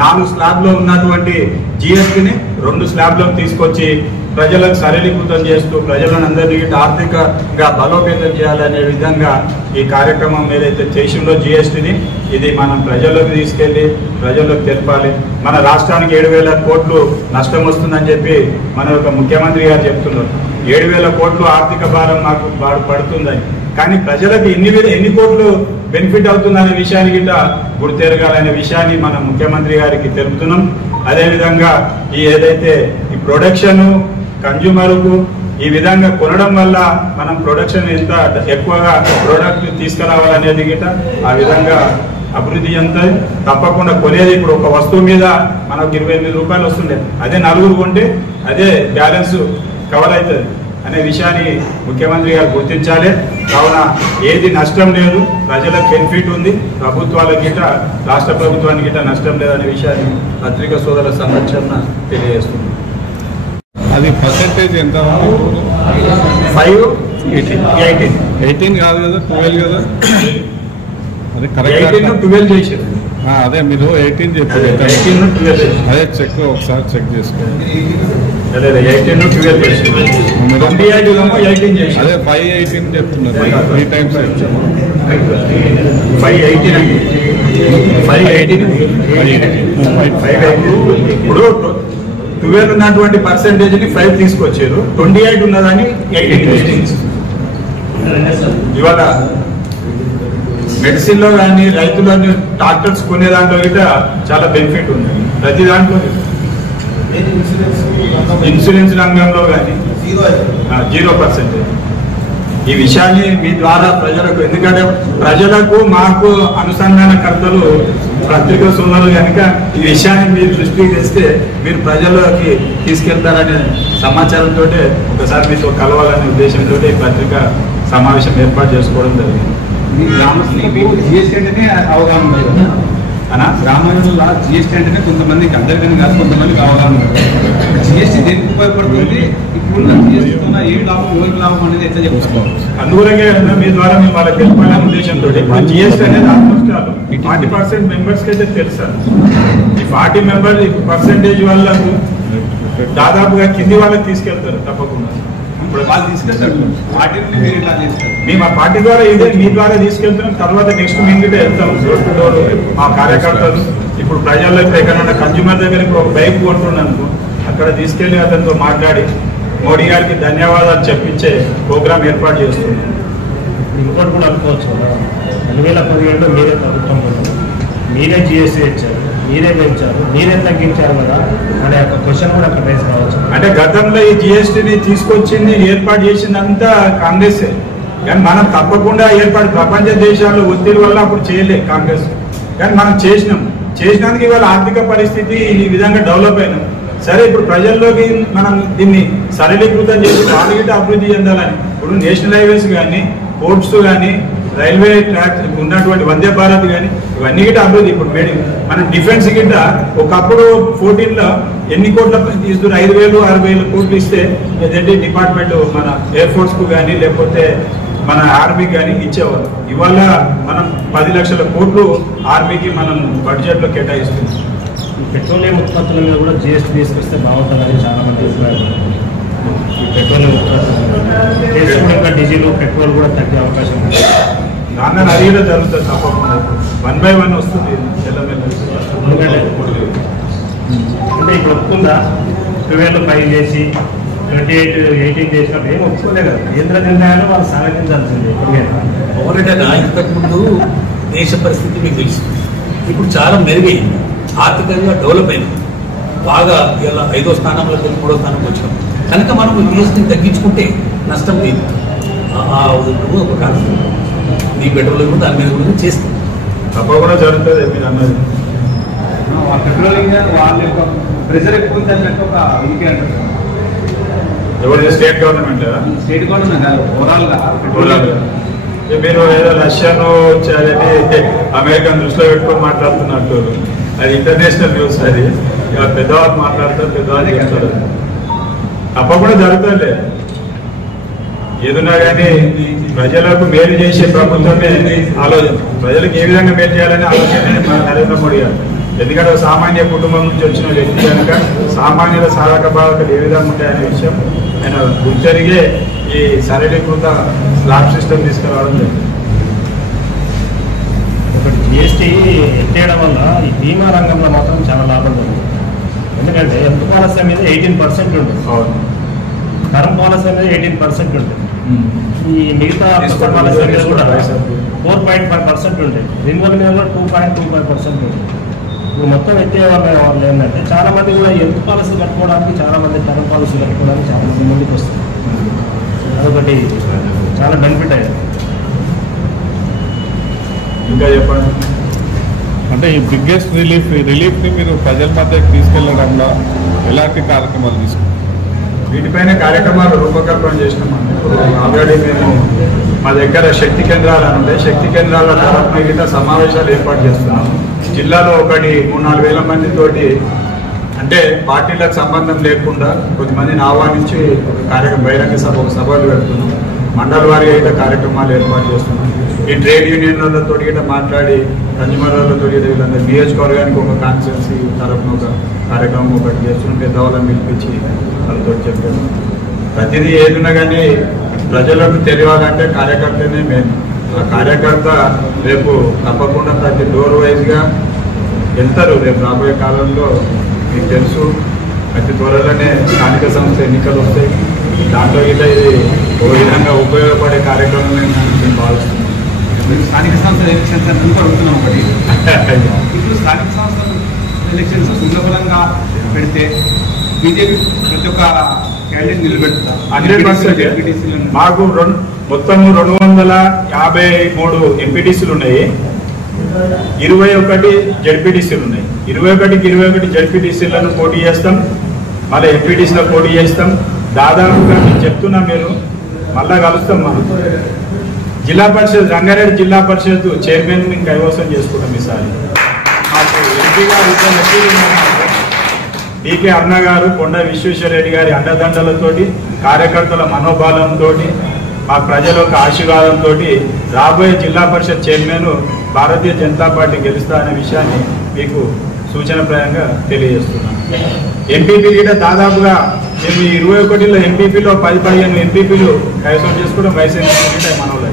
4 స్లాబ్లో ఉన్నటువంటి జిఎస్టీని 2 స్లాబ్లోకి తీసుకొచ్చి ప్రజలకు సరళీకృతం చేస్తూ ప్రజలను అందరినీ ఆర్థికంగా బలోపేతం చేయాలనే విధంగా ఈ కార్యక్రమం ఏదైతే చేసిందో జిఎస్టీని, ఇది మనం ప్రజల్లోకి తీసుకెళ్లి ప్రజల్లోకి తెలపాలి. మన రాష్ట్రానికి 7,000 కోట్లు నష్టం వస్తుందని చెప్పి మన యొక్క ముఖ్యమంత్రి గారు చెప్తున్నారు. 7,000 కోట్లు ఆర్థిక భారం మాకు పడుతుందని, కానీ ప్రజలకు ఎన్ని కోట్లు బెనిఫిట్ అవుతుందనే విషయాన్ని గిట్ట గుర్తెరగాలనే విషయాన్ని మన ముఖ్యమంత్రి గారికి తెలుపుతున్నాం. అదేవిధంగా ఈ ఏదైతే ఈ ప్రొడక్షన్ కన్జ్యూమర్కు ఈ విధంగా కొనడం వల్ల మనం ప్రొడక్షన్ ఎంత ఎక్కువగా ప్రోడక్ట్ తీసుకురావాలనేది గిట్ట ఆ విధంగా అభివృద్ధి చెందుతుంది. తప్పకుండా కొనేది, ఇప్పుడు ఒక వస్తువు మీద మనకు 28 రూపాయలు వస్తుండే, అదే 4 కొంటే అదే బ్యాలెన్స్ కవర్ అవుతుంది అనే విషయాన్ని ముఖ్యమంత్రి గారు గుర్తించాలి. కావున ఏది నష్టం లేదు, ప్రజలకు బెనిఫిట్ ఉంది, ప్రభుత్వాల గిట రాష్ట్ర ప్రభుత్వానికి గిట నష్టం లేదనే విషయాన్ని పత్రికా సోదరుల సంరక్షణ తెలియజేస్తుంది. అది పర్సెంటేజ్ ఎంత? 18 కాదు కదా, 12 కదా? అదే కరెక్ట్ 12 చేశారు. అదే మీరు 18 చెప్పారు. అదే చెక్ ఒకసారి చెక్ చేసుకోండి. అదే 518 చెప్తున్నారు. 3 టైమ్స్ 518. ఇప్పుడు 12 ఉన్నటువంటి పర్సెంటేజ్ ని 5 తీసుకొచ్చారు. 28 ఉన్నదాన్ని 18 ఇవాళ మెడిసిన్ లో కానీ రైతులని ట్రాక్టర్స్ కొనే దాంట్లో గిట్ట చాలా బెనిఫిట్ ఉంది. ప్రతి దాంట్లో ఇన్సూరెన్స్ రంగంలో కానీ 0%. ఈ విషయాన్ని మీ ద్వారా ప్రజలకు, ఎందుకంటే ప్రజలకు మాకు అనుసంధానకర్తలు పత్రికా సోదరులు కనుక ఈ విషయాన్ని మీరు దృష్టికి తెస్తే మీరు ప్రజల్లోకి తీసుకెళ్తారనే సమాచారంతో ఒకసారి మీతో కలవాలనే ఉద్దేశంతో ఈ పత్రికా సమావేశం ఏర్పాటు చేసుకోవడం జరిగింది. జిఎస్టీ అంటేనే అవగాహన ఉంది అన్న. గ్రామాలలో జిఎస్టీ అంటేనే కొంతమందికి, అందరికీ కాదు కొంతమందికి అవగాహన ఉంది. జిఎస్టీ దేనికి ఉపయోగపడుతుంది, ఇప్పుడు జిఎస్టీతో ఏమి లాభం, ఎవరికి లాభం అనేది ఎట్లా చెప్తారు? అందువల్లనే మీ ద్వారా మేము వాళ్ళకి తెలిపాలనే ఉద్దేశంతో ఇప్పుడు జిఎస్టీ అనేది ఆల్మోస్ట్ 40% మెంబర్స్కి అయితే తెలుసా. ఈ 40% వాళ్ళకు దాదాపుగా కింది వాళ్ళకి తీసుకెళ్తారు తప్పకుండా. ఇప్పుడు వాళ్ళు తీసుకెళ్తారు, పార్టీని మీరు ఇట్లా చేస్తారు. మేము ఆ పార్టీ ద్వారా ఇదే మీ ద్వారా తీసుకెళ్తున్నాం. తర్వాత నెక్స్ట్ మీ ఇంటికి వెళ్తాం, డోర్ టు డోర్ మా కార్యకర్తలు. ఇప్పుడు ప్రజల్లో ఇప్పుడు ఎక్కడన్నా కన్జ్యూమర్ దగ్గర ఇప్పుడు ఒక బైక్ కొంటున్నాను, అక్కడ తీసుకెళ్లి అతనితో మాట్లాడి మోడీ గారికి ధన్యవాదాలు చెప్పించే ప్రోగ్రామ్ ఏర్పాటు చేస్తున్నాం. ఇంకోటి కూడా అనుకోవచ్చు కదా, 2017లో మీరే ప్రభుత్వం కొన్నారు, మీరే జిఎస్టీ ఇచ్చారు, మీరే పెంచారు, మీరే తగ్గించారు కదా అనే ఒక క్వశ్చన్ కూడా అక్కడ రేస్ కావచ్చు. అంటే గతంలో ఈ జిఎస్టీని తీసుకొచ్చింది, ఏర్పాటు చేసిందంతా కాంగ్రెసే. కానీ మనం తప్పకుండా ఏర్పాటు, ప్రపంచ దేశాల్లో ఒత్తిడి వల్ల అప్పుడు చేయలేదు కాంగ్రెస్, కానీ మనం చేసినందుకు ఇవాళ ఆర్థిక పరిస్థితి ఈ విధంగా డెవలప్ అయినాం. సరే, ఇప్పుడు ప్రజల్లోకి మనం దీన్ని సరళీకృతం చేసి వాళ్ళకి అభివృద్ధి చెందాలని, ఇప్పుడు నేషనల్ హైవేస్ కానీ, పోర్ట్స్ కానీ, రైల్వే ట్రాక్ ఉన్నటువంటి వందే భారత్ కానీ ఇవన్నీ గిట్ట అభివృద్ధి. ఇప్పుడు మనం డిఫెన్స్ గిట్ట ఒకప్పుడు 14లో ఎన్ని కోట్ల ఇస్తారు, 5,000 6,000 కోట్లు ఇస్తే ఏదంటే డిపార్ట్మెంట్ మన ఎయిర్ ఫోర్స్ కు కానీ లేకపోతే మన ఆర్మీకి కానీ ఇచ్చేవారు. ఇవాళ మనం 10 లక్షల కోట్లు ఆర్మీకి మనం బడ్జెట్ లో కేటాయిస్తున్నాం. పెట్రోలియం ఉత్పత్తుల మీద కూడా జిఎస్టీ తీసుకొస్తే బాగుంటుందని చాలా మంది అభిప్రాయపడుతున్నారు. ఈ పెట్రోలియం ఉత్పత్తులు ఇంకా డీజిల్ పెట్రోల్ కూడా తగ్గే అవకాశం ఉంది. దాన్ని అడిగడం జరుగుతుంది తప్పకుండా. 1 by 1 వస్తుంది. ఎందుకంటే అంటే ఇప్పుడు ఒప్పుకుందా 12 ఫైల్ చేసి 28 చేసినప్పుడు ఏం ఒప్పుకోలే కదా. కేంద్ర నిర్ణయాలు వాళ్ళు సాధించాల్సింది. ఎవరైనా ఇంతకుముందు దేశ పరిస్థితి మీకు తెలుసు, ఇప్పుడు చాలా మెరుగైంది, ఆర్థికంగా డెవలప్ అయింది, బాగా ఇలా 5వ స్థానంలోకి 3వ స్థానంకి వచ్చాం. కనుక మనం జిఎస్టీని తగ్గించుకుంటే నష్టం లేదు. ఒక కారణం ఈ పెట్రోల్ కూడా దాని మీద కూడా చేస్తాం, తప్పకుండా జరుగుతుంది. మీరు అన్నది పెట్రోలింగ్ వాళ్ళ యొక్క ప్రెజర్ ఎక్కువ ఉంది అన్నట్టు ఒక ఇంకే అంటారు. ఎవరు state government state government overall గా మీరు ఏదో రష్యాను వచ్చారని అమెరికన్ దృష్టిలో పెట్టుకొని మాట్లాడుతున్నట్టు, అది ఇంటర్నేషనల్ న్యూస్. అది పెద్దవాళ్ళు మాట్లాడతారు, పెద్దవాళ్ళు చెప్తారు. తప్పకుండా జరుగుతుంది. ఏదన్నా కానీ ప్రజలకు మేలు చేసే ప్రభుత్వమే ఆలోచన. ప్రజలకు ఏ విధంగా మేలు చేయాలనే ఆలోచనే మన నరేంద్ర మోడీ గారు. ఎందుకంటే ఒక సామాన్య కుటుంబం నుంచి వచ్చిన వ్యక్తి కనుక సామాన్యుల సాధక బాధకులు ఏ విధంగా ఉంటాయనే విషయం ఆయన గుర్తెరిగే ఈ సరళీకృత స్లాబ్ సిస్టమ్ తీసుకురావడం జరిగింది. ఒకటి జిఎస్టీ ఎత్తేయడం వల్ల ఈ బీమా రంగంలో మాత్రం చాలా లాభం జరుగుతుంది. ఎందుకంటే హెల్త్ పాలసీ మీద 18% ఉంటుంది, టర్మ్ పాలసీ మీద 18% ఉంటుంది, ఈ మిగతా పాలసీ మీద కూడా 4.5% ఉంటాయి, రెన్యువల్ మీద కూడా 2.25% ఉంటుంది. ఇప్పుడు మొత్తం ఎత్తే వాళ్ళు ఏంటంటే చాలా మంది కూడా హెల్త్ పాలసీ కట్టుకోవడానికి, చాలా మంది టర్మ్ పాలసీ కట్టుకోవడానికి చాలా మంది ముందుకు వస్తుంది. అదొకటి చాలా బెనిఫిట్ అయ్యింది. ఇంకా చెప్పండి. అంటే ఈ బిగ్గెస్ట్ రిలీఫ్ని మీరు ప్రజల మధ్యకి తీసుకెళ్లడంలో ఎలాంటి కార్యక్రమాలు తీసుకుంటారు? వీటిపైన కార్యక్రమాలు రూపకల్పన చేసినామండి. ఆల్రెడీ మేము మా దగ్గర శక్తి కేంద్రాలు అని ఉంటాయి, శక్తి కేంద్రాల తరఫున గిట్ట సమావేశాలు ఏర్పాటు చేస్తున్నాం. జిల్లాలో ఒకటి 3-4 వేల మందితోటి, అంటే పార్టీలకు సంబంధం లేకుండా కొద్దిమందిని ఆహ్వానించి ఒక బహిరంగ సభ, ఒక సభలు పెడుతున్నాం. మండల వారిగా అయితే కార్యక్రమాలు ఏర్పాటు చేస్తున్నాం. ఈ ట్రేడ్ యూనియన్లతో గిట్ట మాట్లాడి, కన్జ్యూమర్ వాళ్ళతో వీళ్ళందరూ నియోజకవర్గానికి ఒక కాన్స్టిట్యున్సీ తరఫున ఒక కార్యక్రమం ఒకటి చేస్తున్నాం. పెద్దవాళ్ళని పిలిపించి వాళ్ళతో చెప్పాను. ప్రతిదీ ఏదున్నా కానీ ప్రజలకు తెలియాలంటే కార్యకర్తనే మేము. ఆ కార్యకర్త రేపు తప్పకుండా ప్రతి డోర్ వైజ్గా వెళ్తారు. రేపు రాబోయే కాలంలో మీకు తెలుసు, అతి త్వరలోనే స్థానిక సంస్థ ఎన్నికలు వస్తాయి. దాంట్లో గిట్ట ఇది ఒక విధంగా ఉపయోగపడే కార్యక్రమం నేను భావిస్తున్నాను. మీరు స్థానిక సంస్థల ఎలక్షన్స్ అని అడుగుతున్నాం ఒకటి. ఇప్పుడు స్థానిక సంస్థల ఎలక్షన్స్ సులభంగా పెడితే బీజేపీ ప్రతి ఒక్క క్యాండిడేట్ నిలబెడతారు. 100% మాకు మొత్తం 253 ఎంపీటీసీలు ఉన్నాయి, 21 జడ్పీటీసీలు ఉన్నాయి. 21 జడ్పీటీసీలను పోటీ చేస్తాం, మళ్ళీ ఎంపీటీసీలో పోటీ చేస్తాం. దాదాపుగా నేను చెప్తున్నా, మీరు మళ్ళా కలుస్తాం. మనం జిల్లా పరిషత్ రంగారెడ్డి జిల్లా పరిషత్ చైర్మన్ మేము కైవసం చేసుకుంటాం ఈసారి. మాకు ఎంపీ గారు డికే అరుణ గారు, కొండ విశ్వేశ్వరరెడ్డి గారి అండదండలతోటి, కార్యకర్తల మనోబలంతో, మా ప్రజల యొక్క ఆశీర్వాదంతో రాబోయే జిల్లా పరిషత్ చైర్మన్ భారతీయ జనతా పార్టీ గెలుస్తా అనే విషయాన్ని మీకు సూచనప్రాయంగా తెలియజేస్తున్నాను. ఎంపీపీ కూడా దాదాపుగా మేము 21లో ఎంపీపీలో 10-15 ఎంపీపీలు కైవసం చేసుకోవడం వైస్ ఎంపీ మనోళ్ళు.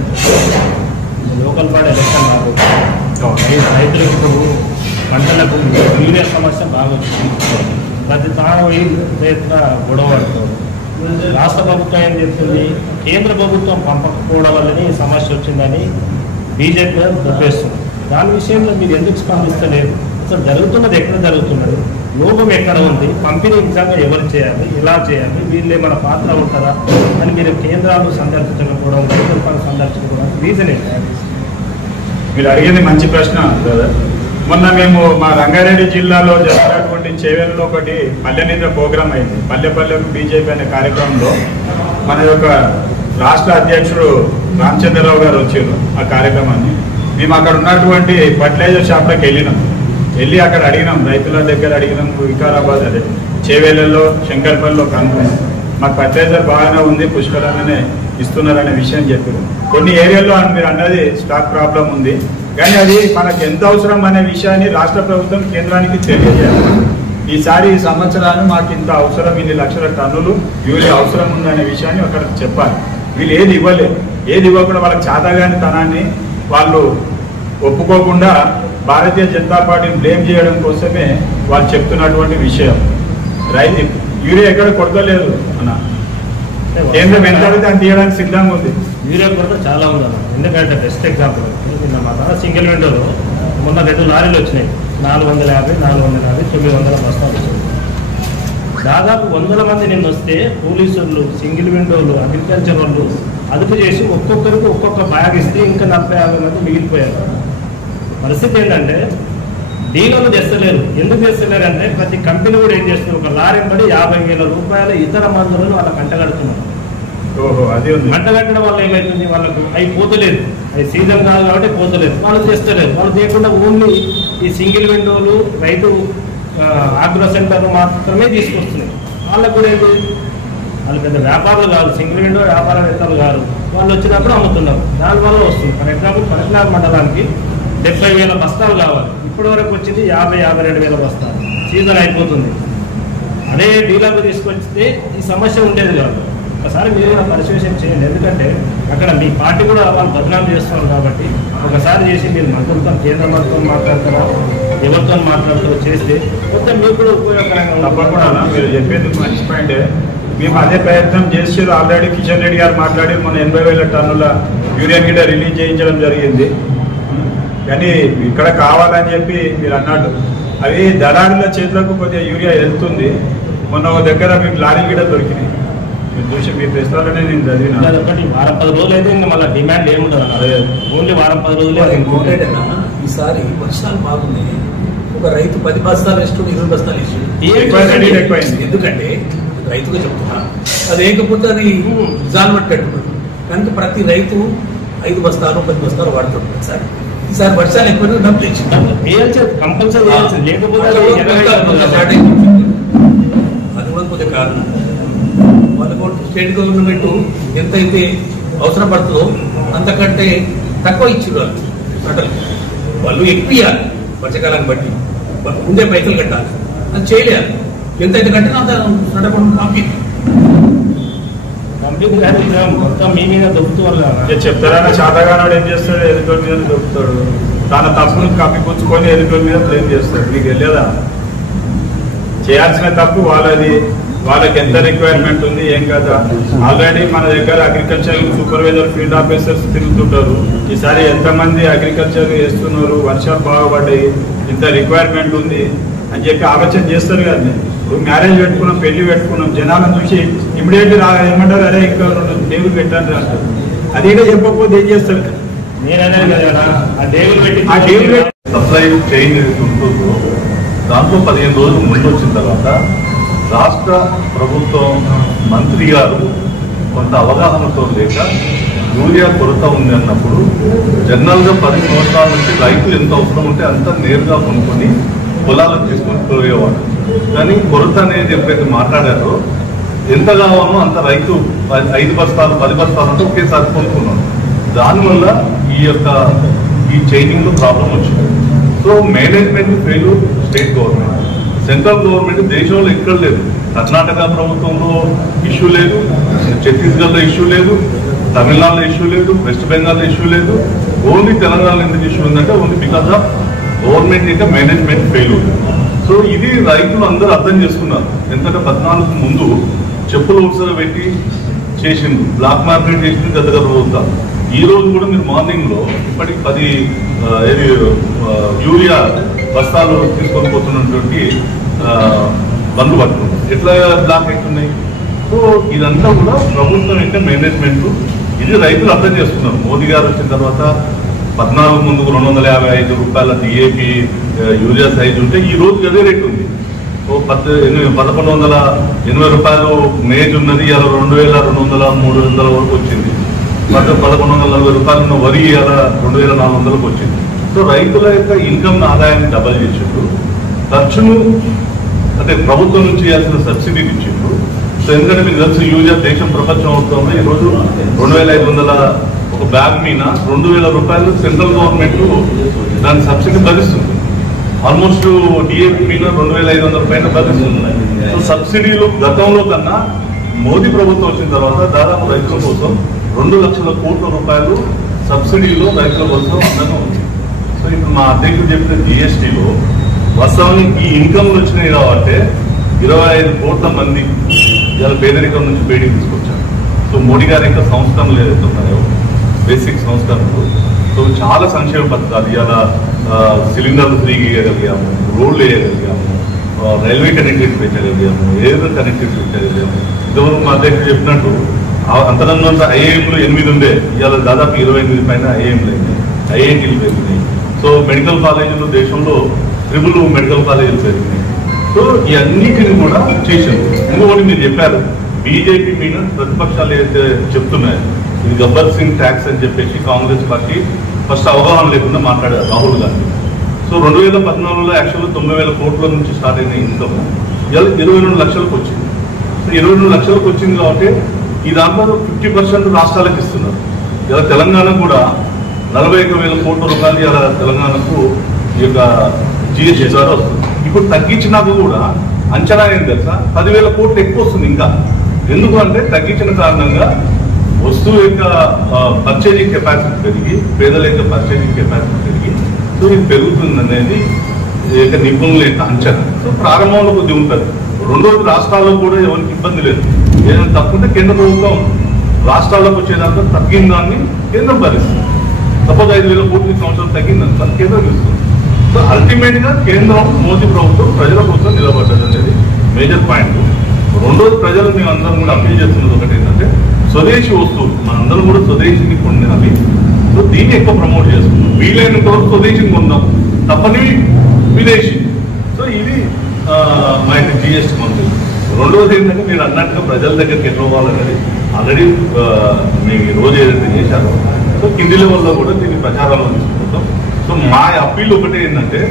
లోకల్ బాడీ ఎలక్షన్ రైతులకు ఇప్పుడు పంటలకు యూరియా సమస్య బాగా వచ్చింది. ప్రతి తాను రైతుల గొడవ పడుతుంది. రాష్ట్ర ప్రభుత్వం ఏం చెప్తుంది, కేంద్ర ప్రభుత్వం పంపకపోవడం వల్లనే ఈ సమస్య వచ్చిందని బీజేపీ దొబ్బేస్తుంది. దాని విషయంలో మీరు ఎందుకు స్పందిస్తలేదు? అసలు జరుగుతున్నది ఎక్కడ జరుగుతున్నది, లోపం ఎక్కడ ఉంది, పంపిణీ నిజంగా ఎవరు చేయాలి, ఎలా చేయాలి, వీళ్ళు ఏమైనా పాత్ర ఉంటుందా అని మీరు కేంద్రాలు సందర్శించకపోవడం, రైతుల సందర్శించకపోవడం రీజన్ ఏంటి? మీరు అడిగింది మంచి ప్రశ్న బ్రదర్. మొన్న మేము మా రంగారెడ్డి జిల్లాలో జరిగినటువంటి చేవెల్లో ఒకటి పల్లె నిద్ర ప్రోగ్రాం అయింది. పల్లె పల్లెకు బీజేపీ అనే కార్యక్రమంలో మన యొక్క రాష్ట్ర అధ్యక్షుడు రామచంద్రరావు గారు వచ్చారు. ఆ కార్యక్రమాన్ని మేము అక్కడ ఉన్నటువంటి ఫర్టిలైజర్ షాప్లోకి వెళ్ళి అక్కడ అడిగినాం, రైతుల దగ్గర అడిగినాం. వికారాబాద్ అదే చేవేళ్లలో శంకర్పల్లిలో కనుక్కున్నాం. మాకు ఫర్టిలైజర్ బాగానే ఉంది, పుష్కలంగానే ఇస్తున్నారనే విషయం చెప్పారు. కొన్ని ఏరియాల్లో మీరు అన్నది స్టాక్ ప్రాబ్లం ఉంది, కానీ అది మనకు ఎంత అవసరం అనే విషయాన్ని రాష్ట్ర ప్రభుత్వం కేంద్రానికి తెలియజేయాలి. ఈసారి ఈ సంవత్సరాన్ని మాకు ఇంత అవసరం, ఇన్ని లక్షల టన్నులు యూరియా అవసరం ఉందనే విషయాన్ని అక్కడ చెప్పాలి. వీళ్ళు ఏది ఇవ్వలేదు, ఏది ఇవ్వకుండా వాళ్ళకి చాతగాని తనాన్ని వాళ్ళు ఒప్పుకోకుండా భారతీయ జనతా పార్టీని బ్లేమ్ చేయడం కోసమే వాళ్ళు చెప్తున్నటువంటి విషయం. రైతు యూరియా ఎక్కడ కొడతలేదు అన్న, కేంద్రం ఎంత అడిగితే అని తీయడానికి సిద్ధంగా ఉంది. యూరియా కొరత చాలా ఉంది అన్న. ఎందుకంటే బెస్ట్ ఎగ్జాంపుల్ నిన్న మా సింగిల్ విండోలో మొన్న 2 లారీలు వచ్చినాయి. 450, 900 బస్తాలు వచ్చినాయి. దాదాపు 100 మంది నిన్న వస్తే పోలీసులు, సింగిల్ విండోలు, అగ్రికల్చర్ వాళ్ళు అదుపు చేసి ఒక్కొక్కరికి ఒక్కొక్క బ్యాగ్ ఇస్తే ఇంకా 40-50 మంది మిగిలిపోయారు. పరిస్థితి ఏంటంటే డీలర్లు తెస్తలేరు. ఎందుకు తెస్తలేరు అంటే ప్రతి కంపెనీ కూడా ఏం చేస్తుంది, ఒక లారీ పడి 50,000 రూపాయల ఇతర మందులను వాళ్ళ కంటగడుతున్నారు. కంటగట్టడం వల్ల ఏమవుతుంది, వాళ్ళకు అవి పోతలేదు, అవి సీజన్ కాదు కాబట్టి పోతలేదు, వాళ్ళు తెస్తలేరు. వాళ్ళు చేయకుండా ఓన్లీ ఈ సింగిల్ విండోలు, రైతు ఆగ్రో సెంటర్లు మాత్రమే తీసుకొస్తున్నాయి. వాళ్ళకు కూడా ఏంటి, వాళ్ళు పెద్ద వ్యాపారులు కాదు, సింగిల్ విండో వ్యాపారవేత్తలు కాదు. వాళ్ళు వచ్చినప్పుడు అమ్ముతున్నారు, దానివల్ల వస్తుంది. ఫర్ ఎగ్జాంపుల్ పరశురామ మండలానికి 70,000 బస్తాలు కావాలి, ఇప్పటి వరకు వచ్చింది 50,000-52,000 బస్తాలు. సీజన్ అయిపోతుంది. అదే డీలర్లు తీసుకొస్తే ఈ సమస్య ఉండేది కాదు. ఒకసారి మీరు పరిశీలన చేయండి. ఎందుకంటే అక్కడ మీ పార్టీ కూడా వాళ్ళు బదనాం చేస్తున్నారు కాబట్టి ఒకసారి చేసి మీరు మంత్రులతో, కేంద్ర మంత్రులతో మాట్లాడుతున్నా, ఎవరితో మాట్లాడుతూ చేస్తే మొత్తం మీకు కూడా ఉపయోగకరంగా. తప్పకుండా మీరు చెప్పేందుకు మంచి పాయింట్. మేము అదే ప్రయత్నం చేసారు. ఆల్రెడీ కిషన్ రెడ్డి గారు మాట్లాడి మన 80,000 టన్నుల యూరియా గిడ్డ రిలీజ్ చేయించడం జరిగింది. కానీ ఇక్కడ కావాలని చెప్పి మీరు అన్నట్టు అవి దళారుల చేతులకు కొద్దిగా యూరియా వెళ్తుంది. మొన్న ఒక దగ్గర మీకు లారీ గిడ్డ దొరికినాయి. మీరు చూసి మీ ప్రశ్నలోనే నేను చదివిన ఒకటి వారం 10 రోజులు అయితే ఇంకా మళ్ళీ డిమాండ్ ఏముండదు. ఓన్లీ వారం 10 రోజులే. ఈసారి వర్షాలు బాగున్నాయి. ఒక రైతు 10 బస్తాలు ఇష్టం, 20 బస్తాలు ఇష్టం. ఎందుకంటే రైతుగా చెప్తున్నా, అది లేకపోతే అది జాన్మట్ పెట్టుకుంటుంది. కనుక ప్రతి రైతు 5 బస్తాలు 10 బస్తాలు వాడుతుంటారు. సార్ ఈసారి వర్షాలు ఎక్కువ డబ్బులు ఇచ్చింది, కంపల్సరీ లేకపోతే అది కూడా కొద్దిగా కారణం. వాళ్ళకు స్టేట్ గవర్నమెంట్ ఎంతైతే అవసరం పడుతుందో అంతకంటే తక్కువ ఇచ్చారు వాళ్ళు. వాళ్ళు ఎక్కువ ఇవ్వాలి వర్షకాలాన్ని బట్టి, ఉండే పైసలు కట్టాలి, అది చేయలేదు. ఎంతైతే కట్టినా అంత పంపింది. మొత్తం మీ మీద దొరుకుతారు కదా. చెప్తారన్న చాతగానాడు ఏం చేస్తాడు, ఎదుటి మీద దొరుకుతాడు. తన తప్పును కప్పిపుచ్చుకొని ఎదుటి మీద బ్లేమ్ చేస్తాడు. మీకు వెళ్ళేదా? చేయాల్సిన తప్పు వాళ్ళది, వాళ్ళకి ఎంత రిక్వైర్మెంట్ ఉంది ఏం కదా. ఆల్రెడీ మన దగ్గర అగ్రికల్చర్ సూపర్వైజర్ ఫీల్డ్ ఆఫీసర్స్ తిరుగుతుంటారు. ఈసారి ఎంతమంది అగ్రికల్చర్ చేస్తున్నారు, వర్షాలు బాగా పడ్డాయి, ఇంత రిక్వైర్మెంట్ ఉంది అని చెప్పి ఆలోచన చేస్తారు కదా. ఇప్పుడు మ్యారేజ్ పెట్టుకున్నాం, పెళ్లి పెట్టుకున్నాం, జనాలను చూసి ఇమీడియట్లీ ఏమంటారు, అరే ఇంకా 2 దేవులు పెట్టండి అంటారు. అది కూడా చెప్పకపోతే ఏం చేస్తారు? సప్లై చైన్ ఉంటుందో దాంట్లో 15 రోజులు ముందు వచ్చిన తర్వాత రాష్ట్ర ప్రభుత్వం మంత్రి గారు కొంత అవగాహనతో లేక యూరియా కొరత ఉంది అన్నప్పుడు జనరల్గా 10 సంవత్సరాల నుంచి రైతులు ఎంత అవసరం ఉంటే అంత నేరుగా కొనుక్కొని పొలాలకు తీసుకొని పోయేవాడు. కానీ కొరత అనేది ఎప్పుడైతే మాట్లాడారో ఎంత కావాలో అంత రైతు 5 బస్తాలు 10 బస్తాలు అంటే ఒకేసారి కొనుక్కున్నాడు. దానివల్ల ఈ చైనింగ్ లో ప్రాబ్లం వచ్చింది. So management fail state government, central government దేశంలో ఎక్కడ లేదు. కర్ణాటక ప్రభుత్వంలో ఇష్యూ లేదు, ఛత్తీస్గఢ్లో ఇష్యూ లేదు, తమిళనాడులో ఇష్యూ లేదు, వెస్ట్ బెంగాల్లో ఇష్యూ లేదు. ఓన్లీ తెలంగాణలో ఎందుకు ఇష్యూ ఉందంటే ఓన్లీ బికాస్ ఆఫ్ గవర్నమెంట్ ఇంకా మేనేజ్మెంట్ ఫెయిల్ ఉంది. సో ఇది రైతులు అందరూ అర్థం చేసుకున్నారు. ఎందుకంటే 14 ముందు చెప్పులు ఉత్సవ పెట్టి చేసింది, బ్లాక్ మార్కెట్ చేసింది గత ప్రభుత్వం. ఈ రోజు కూడా మీరు మార్నింగ్ లో ఇప్పటికి 10 యూరియా బస్తాలు తీసుకొని పోతున్నటువంటి బండ్లు పట్టుకున్నారు. ఎట్లా బ్లాక్ అవుతున్నాయి? సో ఇదంతా కూడా ప్రభుత్వం ఇంకా మేనేజ్మెంట్, ఇది రైతులు అర్థం చేస్తున్నారు. మోదీ గారు వచ్చిన తర్వాత 14 ముందుకు 255 రూపాయల డిఏపి యూరియా సైజు ఉంటే ఈ రోజు అదే రేట్ ఉంది. 1180 రూపాయలు మేజ్ ఉన్నది, ఇలా 2200 300 వరకు వచ్చింది. 1140 రూపాయలు ఉన్న వరి ఇలా 2400కు వచ్చింది. సో రైతుల యొక్క ఇన్కమ్ ఆదాయాన్ని డబల్ చేసిండ్రు, ఖర్చును అంటే ప్రభుత్వం నుంచి ఇవ్వాల్సిన సబ్సిడీని ఇచ్చిండ్రు. సో ఎందుకంటే మీకు తెలుసు యూరియా దేశం ప్రపంచం అవుతుంది. ఈరోజు 2500 ఒక బ్యాగ్ మీద 2000 రూపాయలు సెంట్రల్ గవర్నమెంట్ దాని సబ్సిడీ భరిస్తుంది. ఆల్మోస్ట్ డిఏపి మీద 2500 పైన భరిస్తుంది. సో సబ్సిడీలు గతంలో కన్నా మోదీ ప్రభుత్వం వచ్చిన తర్వాత దాదాపు రైతుల కోసం 2 లక్షల కోట్ల రూపాయలు సబ్సిడీలో రైతుల కోసం అందరూ ఉంది. సో ఇప్పుడు మా అధ్యక్షుడు చెప్పిన జిఎస్టీలో వాస్తవానికి ఈ ఇన్కమ్లు వచ్చినాయి కాబట్టి 25 కోట్ల మంది ఇవాళ పేదరికం నుంచి బయటికి తీసుకొచ్చారు. సో మోడీ గారి యొక్క సంస్కరణలు ఏదైతే ఉన్నాయో బేసిక్ సంస్కరణలు, సో చాలా సంక్షేమ పథకాలు ఇవాళ సిలిండర్లు ఫ్రీగా ఇవ్వగలిగాము, రోడ్లు వేయగలిగాము, రైల్వే కనెక్టివిటీ పెంచగలిగాము, ఎయిర్ కనెక్టివిటీ పెంచగలిగాము. ఇంతవరకు మా అధ్యక్షుడు చెప్పినట్టు అంతరంగంలో ఐఐఎంలు 8 ఉండే, ఇవాళ దాదాపు 28 పైన ఐఐఎంలు అయినాయి, ఐఐటీలు పెరిగినాయి. సో మెడికల్ కాలేజీలు దేశంలో 3 మెడికల్ కాలేజీలు పెరిగినాయి. సో ఈ అన్నిటిని కూడా చేశారు. ఇంకొకటి మీరు చెప్పారు, బీజేపీ మీద ప్రతిపక్షాలు ఏదైతే చెప్తున్నాయో ఇది గబ్బర్ సింగ్ ట్యాక్స్ అని చెప్పేసి కాంగ్రెస్ పార్టీ ఫస్ట్ అవగాహన లేకుండా మాట్లాడారు రాహుల్ గాంధీ. సో 2014లో యాక్చువల్గా 90,000 కోట్ల నుంచి స్టార్ట్ అయిన ఇన్కమ్ ఇవాళ 22 లక్షలకు వచ్చింది. సో 22 లక్షలకు వచ్చింది కాబట్టి ఈ దాంట్లో 50% రాష్ట్రాలకు ఇస్తున్నారు. ఇలా తెలంగాణ కూడా 41,000 కోట్ల రూపాయలు ఇలా తెలంగాణకు ఈ యొక్క జిఎస్టీ ద్వారా వస్తుంది. ఇప్పుడు తగ్గించినాక కూడా అంచనా ఏం తెలుసా, 10,000 కోట్లు ఎక్కువ వస్తుంది ఇంకా. ఎందుకు అంటే తగ్గించిన కారణంగా వస్తువు యొక్క పర్చేజింగ్ కెపాసిటీ పెరిగి, పేదల యొక్క పర్చేజింగ్ కెపాసిటీ పెరిగి, సో ఇది పెరుగుతుంది అనేది నిపుణుల యొక్క అంచనా. సో ప్రారంభంలో కొద్దిగా ఉంటుంది. రెండోది రాష్ట్రాల్లో కూడా ఎవరికి ఇబ్బంది లేదు. ఏదైనా తప్పుంటే కేంద్ర ప్రభుత్వం రాష్ట్రాలకు వచ్చేదాంతో తగ్గిన దాన్ని కేంద్రం భరిస్తుంది. సపోజ్ 5,000 కోట్ల సంవత్సరం తగ్గిందంతా కేంద్రం ఇస్తుంది. సో అల్టిమేట్ గా కేంద్రం మోదీ ప్రభుత్వం ప్రజల కోసం నిలబడ్డది అనేది మేజర్ పాయింట్. రెండోది ప్రజలు మేము అందరం కూడా అప్పీల్ చేస్తున్నది ఒకటి ఏంటంటే స్వదేశీ వస్తువులు మనందరం కూడా స్వదేశీని కొనాలి. సో దీన్ని ఎక్కువ ప్రమోట్ చేసుకుంటాం. వీలైనంత వరకు స్వదేశీని కొందాం, తప్పని విదేశీ. సో ఇది మా యొక్క జిఎస్టీ మంత్రి. రెండోది ఏంటంటే మీరు అన్నట్టుగా ప్రజల దగ్గరికి ఎట్లా పోవాలనేది ఆల్రెడీ మేము ఈ రోజు ఏదైతే చేశారో సో కింది లెవెల్లో కూడా దీన్ని ప్రచారంలో తీసుకుంటాం. సో మా అప్పీల్ ఒకటి ఏంటంటే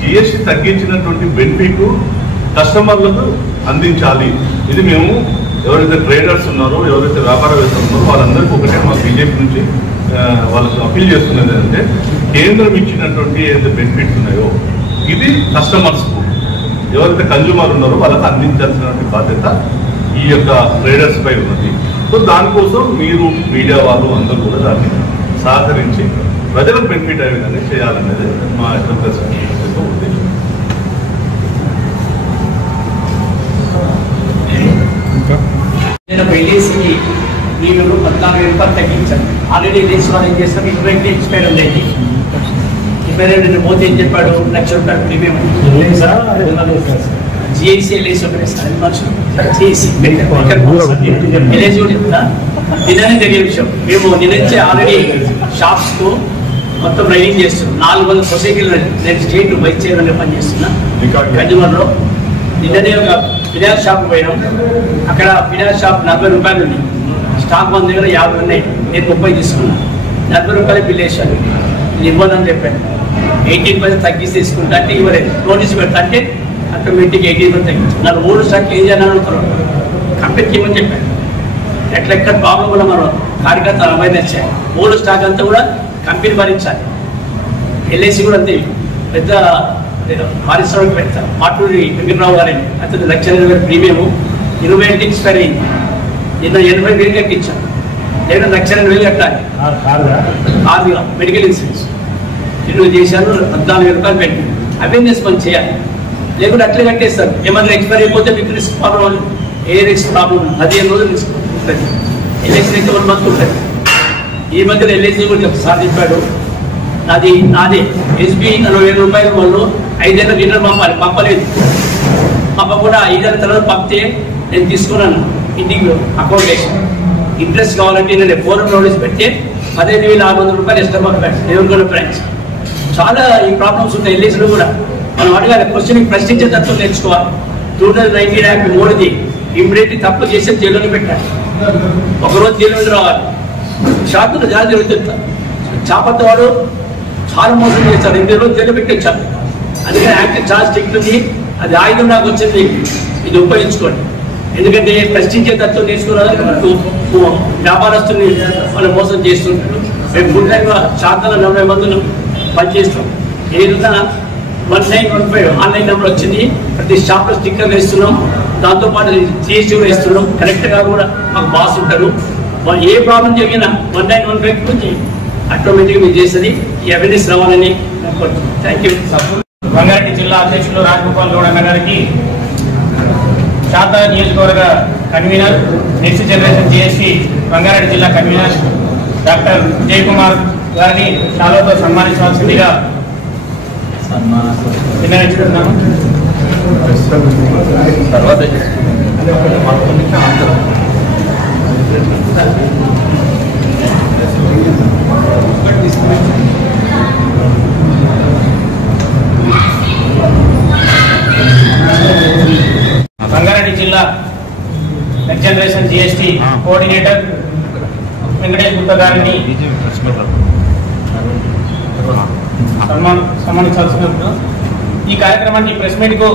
జిఎస్టీ తగ్గించినటువంటి బెనిఫిట్ కస్టమర్లకు అందించాలి. ఇది మేము ఎవరైతే ట్రేడర్స్ ఉన్నారో, ఎవరైతే వ్యాపారవేత్తలు ఉన్నారో వాళ్ళందరికీ ఒకటే మా బీజేపీ నుంచి వాళ్ళకి అప్పీల్ చేస్తున్నది అంటే కేంద్రం ఇచ్చినటువంటి ఏదైతే బెనిఫిట్స్ ఉన్నాయో ఇది కస్టమర్స్కు ఎవరైతే కన్జ్యూమర్ ఉన్నారో వాళ్ళకి అందించాల్సినటువంటి బాధ్యత ఈ యొక్క ట్రేడర్స్ పై ఉన్నది. సో దానికోసం మీరు మీడియా వాళ్ళు అందరూ కూడా దాన్ని సహకరించి ప్రజలకు బెనిఫిట్ అయ్యే విధంగా చేయాలనేది మా యొక్క ఉద్దేశం. రూపాయలు తగ్గించాను. ఆల్రెడీ రేస్ వాళ్ళు ఏం చేస్తాం, 20 ఎక్స్పైర్ ఉండేది. 22 పోతే ఏం చెప్పాడు, ₹1,00,000 ప్రీమియం జిఐసి ఎల్ఐసి ఒకటే సార్. ఎల్ఐసి కూడా చెప్తా. నిన్ననే తెలియ విషయం, మేము నిన్నంటే ఆల్రెడీ షాప్స్ కు మొత్తం రైడింగ్ చేస్తున్నాం. 400 సొసైటీలు నేను స్టేట్ వైస్ చైర్మన్ పనిచేస్తున్నా కన్జ్యూమర్లో. నిన్ననే ఒక ఫినాన్స్ షాప్ పోయినాం. అక్కడ ఫినాన్స్ షాప్ ₹40 ఉంది, స్టాక్ మన దగ్గర 50 ఉన్నాయి. నేను 30 తీసుకున్నాను. ₹40 బిల్ వేసాను. ఇది ఇవ్వదని చెప్పాను. 18% తగ్గిస్తే తీసుకుంటా అంటే ఇవ్వలేదు. నోటీస్ పెడతా అంటే ఆటోమేటిక్ 18% తగ్గించాను. నాకు 3 స్టాక్ ఏం చేయాలని అడుగుతున్నాను. కంపెనీకి ఇవ్వని చెప్పాను. ఎట్లెక్కడ ప్రాబ్లం కూడా మనం కార్యకర్తలు అవేర్నెస్ చేయాలి. 3 స్టాక్ అంతా కూడా కంపెనీ భరించాలి. ఎల్ఐసి కూడా అంతే, పెద్ద పారిశ్రామిక పెడతారు. మాటూరి వెంకటరావు గారిని అతను ₹1,20,000 ప్రీమియము 20 ఎక్స్పైర్ అయింది. నిన్న 80,000 కట్టించాను. లేదా ₹1,20,000 కట్టాలి. ఆదిగా మెడికల్ ఇన్సూరెన్స్ ఇల్లు చేశాను. ₹14,000 పెట్టి అవేర్నెస్ మనం చేయాలి. లేకుంటే అట్లే కట్టేస్తారు. ఏమన్నా ఎక్స్పైర్ అయిపోతే మీకు రిస్క్ ప్రాబ్లం, ఏ రిస్క్ ప్రాబ్లం 15 రోజులు రిస్క్ ఉంటుంది. ఎల్ఐసి అయితే 1 మంత్ ఉంటుంది. ఈ మధ్యలో ఎల్ఐసి కూడా ఒకసారి చెప్పాడు, నాదే ఎస్బీ ₹40,000 వాళ్ళు 5 ఏళ్ళ రిటర్న్ పంపాలి. పంపలేదు. పంపకుండా 5 ఏళ్ళ తర్వాత పంపితే నేను తీసుకున్నాను. ఇంటికి అకౌంట్ వేసి ఇంట్రెస్ట్ కావాలంటే నేను ఫోన్ నోటీస్ పెడితే ₹15,600 ఎక్స్ట్రా పంపాడు. దేవుని ఫ్రెండ్స్ చాలా ఈ ప్రాబ్లమ్స్ ఉంటాయి. ఎల్ఐసిలో కూడా మనం అడగాలి, క్వశ్చన్ ప్రశ్నించే తత్వం నేర్చుకోవాలి. 2019 యాక్ట్ మోడీది ఇమ్మీడియట్లీ తప్పు చేసి జైల్లోనే పెట్టాలి. ఒకరోజు జైలు రావాలి. షార్ట్లో జారీ జరుగుతుంటారు. చాపత్త వాడు చాలా మోసం చేస్తారు. 8 రోజులు జైలు పెట్టించారు. అందుకని యాక్ట్ చాలా స్ట్రిక్ట్ ఉంది. అది ఆయుధం నాకు వచ్చింది, ఇది ఉపయోగించుకోండి. ఎందుకంటే ప్రశ్నించే తత్వం నేర్చుకున్నారు. వ్యాపారస్తుల్ని వాళ్ళు మోసం చేస్తుంటారు. మేము పూర్తిగా శాతంలో 40 మందులు పనిచేస్తాం. ఏదైనా 1915 ఆన్లైన్ నెంబర్ వచ్చింది. ప్రతి షాప్లో స్టిక్కర్లు వేస్తున్నాం. దాంతోపాటు జీఎస్టీ కూడా ఇస్తున్నాం. కరెక్ట్గా కూడా మాకు బాస్ ఉంటారు. ఏ ప్రాబ్లం జరిగినా 1915 గురించి ఆటోమేటిక్గా మీరు చేస్తుంది. ఈ అవేర్నెస్ రావాలని కోరుతున్నాను. Thank you. రంగారెడ్డి జిల్లా అధ్యక్షులు రాజగోపాల్ గౌడ గారికి, శాత నియోజకవర్గ convener, next generation GST Rangareddy జిల్లా కన్వీనర్ డాక్టర్ విజయ్ కుమార్ గారిని శాలువాతో సన్మానించవలసిందిగా నిర్ణయించుకుంటున్నాము. రంగారెడ్డి జిల్లా next generation GST coordinator Venkatesh Gupta గారిని సన్మానించాల్సిన ఈ కార్యక్రమానికి ప్రెస్ మీట్ కు